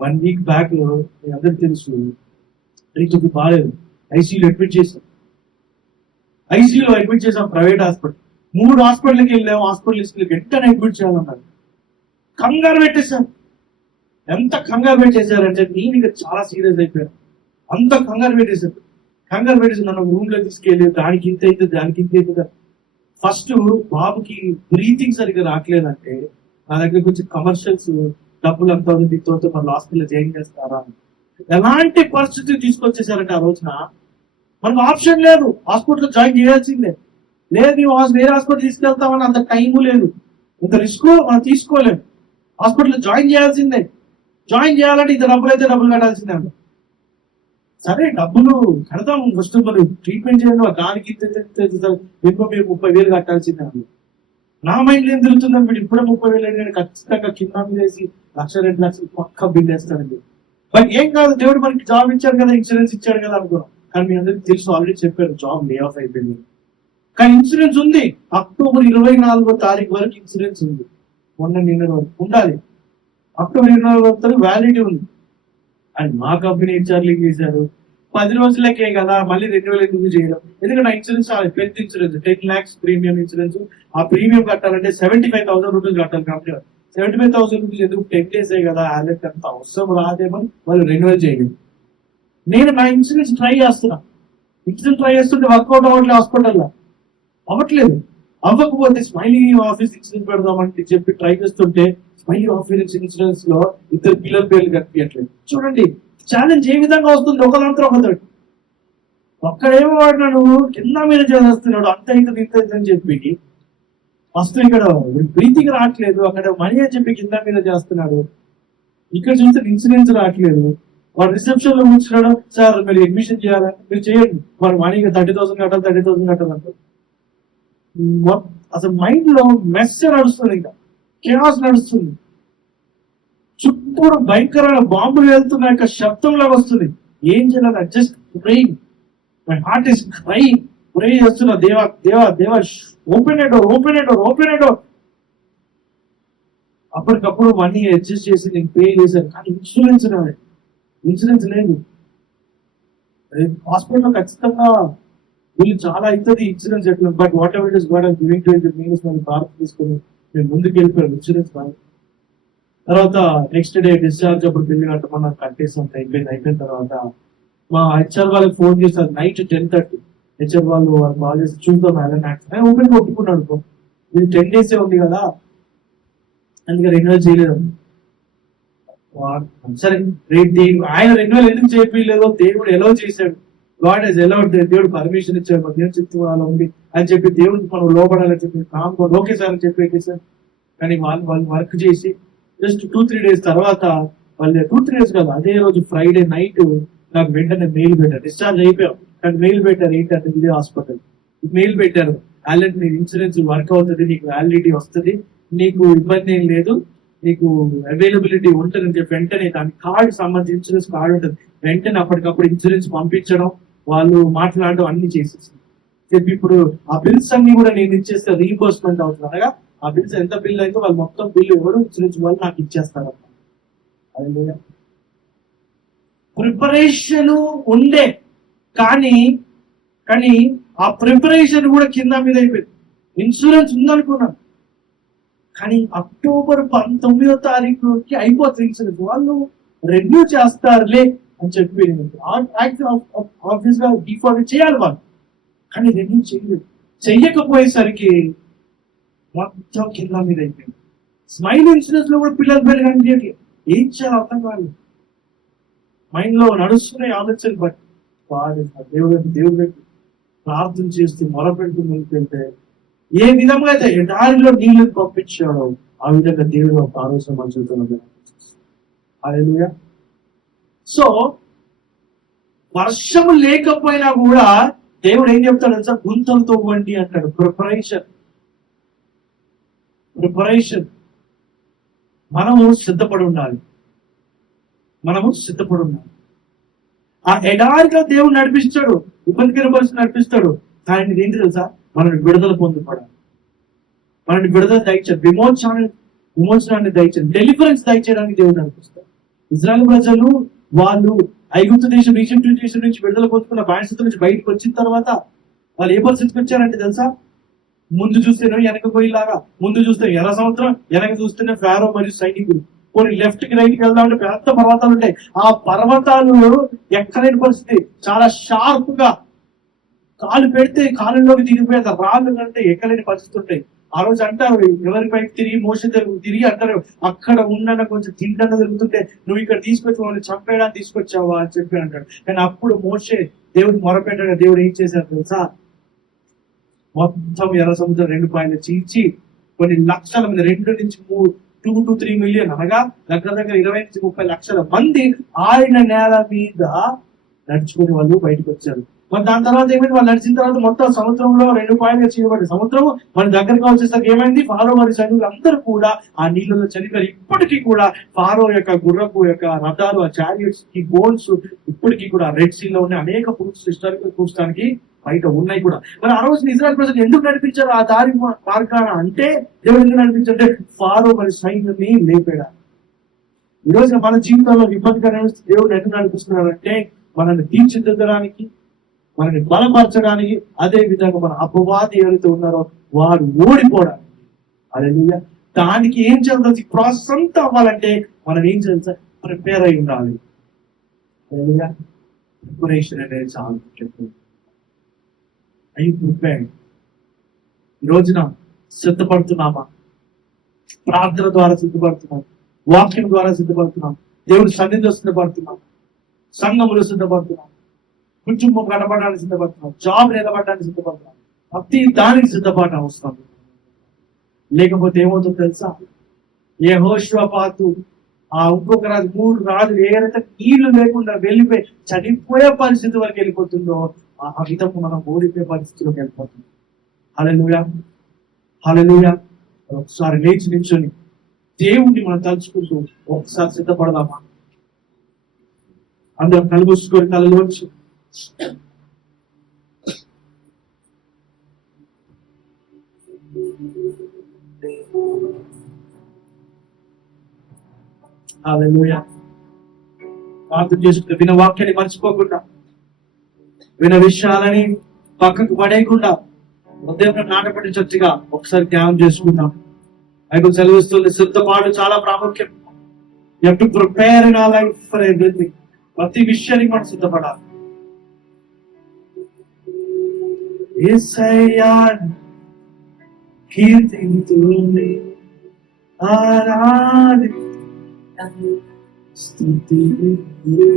1 వీక్ బ్యాక్ లో మీ అందరికి తెలుసు, రీతికి బాగాలేదు, ఐసీయూలో అడ్మిట్ చేశాం. Private hospital. 3 హాస్పిటల్కి వెళ్ళాం, హాస్పిటల్ వెంటనే అడ్మిట్ చేయాలన్నారు. కంగారు పెట్టేశారు. ఎంత కంగారు పెట్టేశారంటే నేను ఇక చాలా సీరియస్ అయిపోయాను. అంత కంగారు పెట్టేశారు. నన్ను రూమ్ లో తీసుకెళ్ళి దానికి ఇంత అవుతుంది, దానికి ఇంత అవుతుంది. ఫస్ట్ బాబుకి బ్రీతింగ్ సరిగ్గా రావట్లేదంటే నా దగ్గర కొంచెం కమర్షియల్స్ డబ్బులు ఎంత అవుతుంది దీంతో మన హాస్పిటల్ జాయిన్ చేస్తారా, ఎలాంటి పరిస్థితి తీసుకొచ్చేసారంటే ఆ రోజున మనకు ఆప్షన్ లేదు, హాస్పిటల్ జాయిన్ చేయాల్సిందే. లేదు నువ్వు వేరే హాస్పిటల్ తీసుకెళ్తామని అంత టైము లేదు, ఇంత రిస్క్ మనం తీసుకోలేము, హాస్పిటల్ జాయిన్ చేయాల్సిందే. జాయిన్ చేయాలంటే ఇంత డబ్బులు అయితే డబ్బులు కట్టాల్సిందే అంట. సరే డబ్బులు కడతాం, ఫస్ట్ మరి ట్రీట్మెంట్ చేయండి, దానికి ఎక్కువ మీరు 30,000 కట్టాల్సిందే అండి. నా మైండ్ ఏం తిరుగుతుందని మీరు ఇప్పుడే 30,000 నేను ఖచ్చితంగా కింద వేసి 1,00,000-2 లక్షలు పక్క బిల్ వేస్తానండి. బట్ ఏం కాదు, దేవుడు మనకి జాబ్ ఇచ్చాడు కదా, ఇన్సూరెన్స్ ఇచ్చాడు కదా అనుకున్నాం. కానీ మీ అందరికి తెలుసు, ఆల్రెడీ చెప్పారు జాబ్ లే ఆఫ్ అయిపోయింది. కానీ ఇన్సూరెన్స్ ఉంది, అక్టోబర్ 24వ తారీఖు వరకు ఇన్సూరెన్స్ ఉంది. నిన్న ఉండాలి, అక్టోబర్ 24వ తారీఖు వ్యాలిడిటీ ఉంది. అండ్ మా కంపెనీ హెచ్ఆర్లు చేశారు 10 రోజులకే కదా, మళ్ళీ 2,000 ఎందుకు చేయడం? ఎందుకంటే ఆ ఇన్సూరెన్స్ పెద్ద ఇన్సూరెన్స్ 10 lakhs ప్రీమియం ఇన్సూరెన్స్. ఆ ప్రీమియం కట్టాలంటే 75,000 రూపీస్ కట్టాలి కంపెనీ. 75,000 రూపీస్ ఎందుకు? 10 days కదా, వాళ్ళకి అంత అవసరం రాదేమని వాళ్ళు రెన్యువల్ చేయలేదు. నేను నా ఇన్సూరెన్స్ ట్రై చేస్తున్నా, చేస్తుంటే వర్కౌట్ అవ్వట్లేదు, హాస్పిటల్లో అవ్వట్లేదు. అవ్వకపోతే స్మైలీ ఆఫీస్ ఇన్సూరెన్స్ పెడదామని చెప్పి ట్రై చేస్తుంటే స్మైలీ ఆఫీస్ ఇన్సూరెన్స్ లో 2 పిల్లల పేర్లు కనిపించట్లేదు. చూడండి ఛాలెంజ్ ఏ విధంగా వస్తుంది, ఒకదాంతో ఒకటి. ఒక్కడేమో వాడినా నువ్వు కింద మీద చేస్తున్నాడు, అంత ఇంత ఇంత అని చెప్పి ఫస్ట్ ఇక్కడ బ్రీతింగ్ రావట్లేదు, అక్కడ మనీ అని చెప్పి కింద మీద చేస్తున్నాడు. ఇక్కడ చూస్తే ఇన్సూరెన్స్ రావట్లేదు. వాడు రిసెప్షన్ లో కూర్చున్నాడు, సార్ మీరు అడ్మిషన్ చేయాలని, మీరు చేయండి, వాడు మనీగా 30,000 కట్టాలి 30,000 కట్టాలంటారు. అసలు మైండ్ లో మెస్ నడుస్తుంది, ఇంకా కేఆస్ నడుస్తుంది. చుట్టూ భయంకరమైన బాంబులు వెళ్తున్న యొక్క శబ్దం లాగా వస్తుంది. ఏం చేయాలి? Just praying, my heart is crying. Pray చేస్తున్నా, దేవా దేవా దేవా open a door, open a door, open a door. అప్పటికప్పుడు మనీ అడ్జస్ట్ చేసి నేను పే చేశాను. కానీ ఇన్సూరెన్స్ లేదు. హాస్పిటల్ ఖచ్చితంగా వీళ్ళు చాలా అవుతుంది ఇన్సూరెన్స్ ఎట్లా. But what ever it is God I giving to you means మనం కార్ తీసుకొని మేము ముందుకు వెళ్ళిపోయాం. ఇన్సూరెన్స్ కాదు. తర్వాత నెక్స్ట్ డే డిశ్చార్జ్ అప్పుడు బిల్లు కట్టమని నాకు కట్టేసాం. అయిపోయిన తర్వాత మా హెచ్ఆర్ వాళ్ళకి ఫోన్ చేస్తారు నైట్ 10:30. హెచ్ఆర్ వాళ్ళు కాల్ చేసి చూద్దాం యాక్సిడెంట్ ఓపెన్ గా ఒప్పుకున్నాడు. ఇది 10 days ఉంది కదా, అందుకే రెన్యువల్ చేయలేదు. సరే ఆయన రెన్యువల్ ఎందుకు చేయలేదో దేవుడు ఎలా చేశాడు. గాడ్ హెస్ అలౌడ్, దేవుడు పర్మిషన్ ఇచ్చాడు. మన దేవుడు చిత్తం అలా ఉంది అని చెప్పి దేవుడికి మనం లోపడాలని చెప్పి కామ్ ఓకే సార్ అని చెప్పి సార్. కానీ వాళ్ళు వర్క్ చేసి జస్ట్ 2-3 days తర్వాత వాళ్ళు 2-3 days కాదు, అదే రోజు ఫ్రైడే నైట్ నాకు వెంటనే మెయిల్ పెట్టారు. డిశ్చార్జ్ అయిపోయాం కానీ మెయిల్ పెట్టారు. ఏంటంటే ఇదే హాస్పిటల్ మెయిల్ పెట్టారు, ఆల్రెడీ నీ ఇన్సూరెన్స్ వర్క్ అవుతుంది, నీకు వ్యాలిడిటీ వస్తుంది, నీకు ఇబ్బంది ఏం లేదు, నీకు అవైలబిలిటీ ఉంటుంది అని చెప్పి వెంటనే దాని కార్డు సంబంధించి ఇన్సూరెన్స్ కార్డు ఉంటుంది. వెంటనే అప్పటికప్పుడు ఇన్సూరెన్స్ పంపించడం, వాళ్ళు మాట్లాడడం అన్ని చేసేసి చెప్పి ఇప్పుడు ఆ బిల్స్ అన్ని కూడా నేను ఇచ్చేస్తే రీఇంబర్స్మెంట్ అవుతుంది. అనగా ఆ బిల్స్ ఎంత బిల్ అయితే వాళ్ళు మొత్తం బిల్లు ఎవరు ఇన్సూరెన్స్ వాళ్ళు నాకు ఇచ్చేస్తారు. అదే ప్రిపరేషన్ ఉండే కానీ ఆ ప్రిపరేషన్ కూడా కింద మీద అయిపోయింది. ఇన్సూరెన్స్ ఉందనుకున్నాను కానీ అక్టోబర్ 19వ తారీఖుకి అయిపోతుంది ఇన్సూరెన్స్. వాళ్ళు రెన్యూ చేస్తారులే అని చెప్పి ఆఫీస్ గా డిఫాల్ట్ చేయాలి వాళ్ళు, కానీ రెన్యూ చేయలేదు. చెయ్యకపోయేసరికి మొత్తం కింద మీద అయిపోయింది. స్మైల్ ఇన్సూరెన్స్ లో కూడా పిల్లల పేరు కనిపించట్లేదు. ఏం చేయాలి అర్థం కాదు. మైండ్ లో నడుస్తున్నాయి ఆలోచనలు. బట్ దేవుడు ప్రార్థన చేస్తూ మొరపెడుతూ ముందుకు వెళ్తే ఏ విధంగా అయితే ఎడారిలో నీళ్లు పంపించాడో ఆ విధంగా దేవుడు ఒక ఆలోచన మనుషులతో. హల్లెలూయా. సో వర్షము లేకపోయినా కూడా దేవుడు ఏం చెప్తాడు అంటే గుంతలు తవ్వండి అంటాడు. ప్రిపరేషన్ మనము సిద్ధపడి ఉండాలి. ఆ ఎడారిలో దేవుడు నడిపిస్తాడు, ఇబ్బందికర పరిస్థితి నడిపిస్తాడు. కానీ ఏంటి తెలుసా, మనల్ని విడుదల పొందుపడాలి, మనల్ని విడుదల దయచేది, విమోచనాన్ని దయచేది, డెలివరెన్స్ దయచేయడానికి దేవుడు నడిపిస్తాడు. ఇజ్రాయెల్ ప్రజలు వాళ్ళు ఐగుప్తు దేశం, ఈజిప్ట్ దేశం నుంచి విడుదల పొందుకున్న బానిసత్వం నుంచి బయటకు వచ్చిన తర్వాత వాళ్ళు ఏ పరిస్థితికి వచ్చారంటే తెలుసా, ముందు చూస్తేనే వెనక పోయిలాగా, ముందు చూస్తే ఎర్ర సముద్రం, వెనక చూస్తేనే ఫారో మరియు సైనికులు. కొన్ని లెఫ్ట్ కి రైట్ కి వెళ్దామంటే పెద్ద పర్వతాలు ఉంటాయి. ఆ పర్వతాలు ఎక్కలేని పరిస్థితి, చాలా షార్ప్ గా కాలు పెడితే కాలులోకి తిరిగిపోయేది, రాళ్ళు కంటే ఎక్కలేని పరిస్థితి ఉంటాయి. ఆ రోజు అంటారు, ఎవరి పైకి తిరిగి మోస తిరిగి అంటారు, అక్కడ ఉన్న కొంచెం తింటన్న తిరుగుతుంటే నువ్వు ఇక్కడ తీసుకొచ్చి వాళ్ళని చంపేయడానికి తీసుకొచ్చావా అని చెప్పి అంటాడు. కానీ అప్పుడు మోసే దేవుడు మొరపెట్టాడు. దేవుడు ఏం చేశారు తెలుసా? మొత్తం ఎర్ర సముద్రం 2 పాయలు చీల్చి కొన్ని లక్షల మంది, 2 నుంచి 2 to 3 మిలియన్, అనగా దగ్గర దగ్గర 20 నుంచి 30 లక్షల మంది ఆయన నేల మీద నడుచుకుని వాళ్ళు బయటకు వచ్చారు. మరి దాని తర్వాత ఏమైంది? వాళ్ళు నడిచిన తర్వాత మొత్తం సముద్రంలో 2 పాయలుగా చీయబడి సముద్రం మన దగ్గరకు వచ్చేసరికి ఏమైంది? ఫారో వారి సైనికులు అందరూ కూడా ఆ నీళ్ళలో చనిపోయారు. ఇప్పటికీ కూడా ఫారో యొక్క గుర్రపు యొక్క రథాలు, ఆ చారియట్స్ కి బోన్స్ ఇప్పటికీ కూడా రెడ్ సీ లో ఉన్న అనేక ప్రూఫ్స్ హిస్టారికల్ చూడడానికి బయట ఉన్నాయి కూడా. మరి ఆ రోజు ఇజ్రాయెల్ ప్రజలు ఎందుకు నడిపించారు ఆ దారి మార్గాన అంటే, దేవుడు ఎందుకు నడిపించారంటే ఫారో మరి సైన్యాన్ని లేపాడు. ఈ రోజున మన జీవితంలో ఇబ్బందికరమైన దేవుడు ఎందుకు నడిపిస్తున్నారంటే మనల్ని తీర్చిదిద్దడానికి, మనల్ని బలపరచడానికి, అదే విధంగా మన అపవాది ఎవరైతే ఉన్నారో వారు ఓడిపోవడానికి. హల్లెలూయా. దానికి ఏం చేయాలి? ప్రాసెస్ అంతా అవ్వాలంటే మనం ఏం చేయాలి? ప్రిపేర్ అయి ఉండాలి. హల్లెలూయా. ప్రిపరేషన్ అనేది చాలా ముఖ్యం. అయి ప్రిపేర్డ్. ఈ రోజున సిద్ధపడుతున్నామా? ప్రార్థన ద్వారా సిద్ధపడుతున్నాం, వాక్యం ద్వారా సిద్ధపడుతున్నాం, దేవుడి సన్నిధిలో సిద్ధపడుతున్నాం, సంఘములో సిద్ధపడుతున్నాం, కుటుంబం కనబడడానికి సిద్ధపడుతున్నాం, జాబ్ నిలబడడానికి సిద్ధపడుతున్నాం. ప్రతి దానికి సిద్ధపడడం అవసరం. లేకపోతే ఏమవుతుందో తెలుసా? యెహోషువపాతు ఆ ఇంకొక రాజు, 3 రాజులు ఏదైతే నీళ్లు లేకుండా వెళ్ళిపోయి చనిపోయే పరిస్థితి వరకు వెళ్ళిపోతుందో ఆ విధంగా మనం ఓడిపోయే పరిస్థితిలోకి వెళ్ళిపోతుంది. హల్లెలూయా, హల్లెలూయా. ఒకసారి లేచి నిల్చొని దేవుణ్ణి మనం తలుచుకుంటూ ఒకసారి సిద్ధపడదామా? అందరం కళ్ళు మూసుకొని కళ్ళలోంచి హల్లెలూయా ప్రార్థన చేసుకుంటూ, విన వాక్యాన్ని మర్చిపోకుండా, విన విషయాలని పక్కకు పడేయకుండా హృదయంలో నాటపట్టించొచ్చుగా ఒకసారి ధ్యానం చేసుకుందాం. బైబిల్ సెలవిస్తుంది, సిద్ధపాటు చాలా ప్రాముఖ్యం. You have to prepare in our life for everything. ప్రతి విషయానికి మనం సిద్ధపడాలి. యేసయ్యా కీర్తింతుని ఆరాధింతుని స్తుతింతుని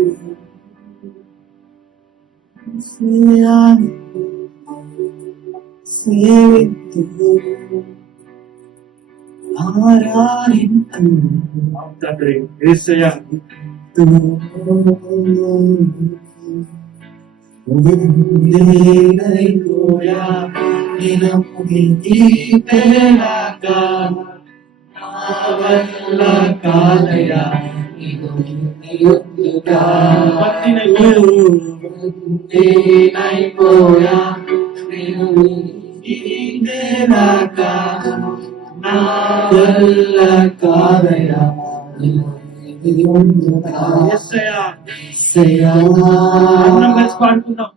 యేసయ్యా సేవింతుని ఆరాధింతుని. తండ్రి యేసయ్యా పాడుకుందాం.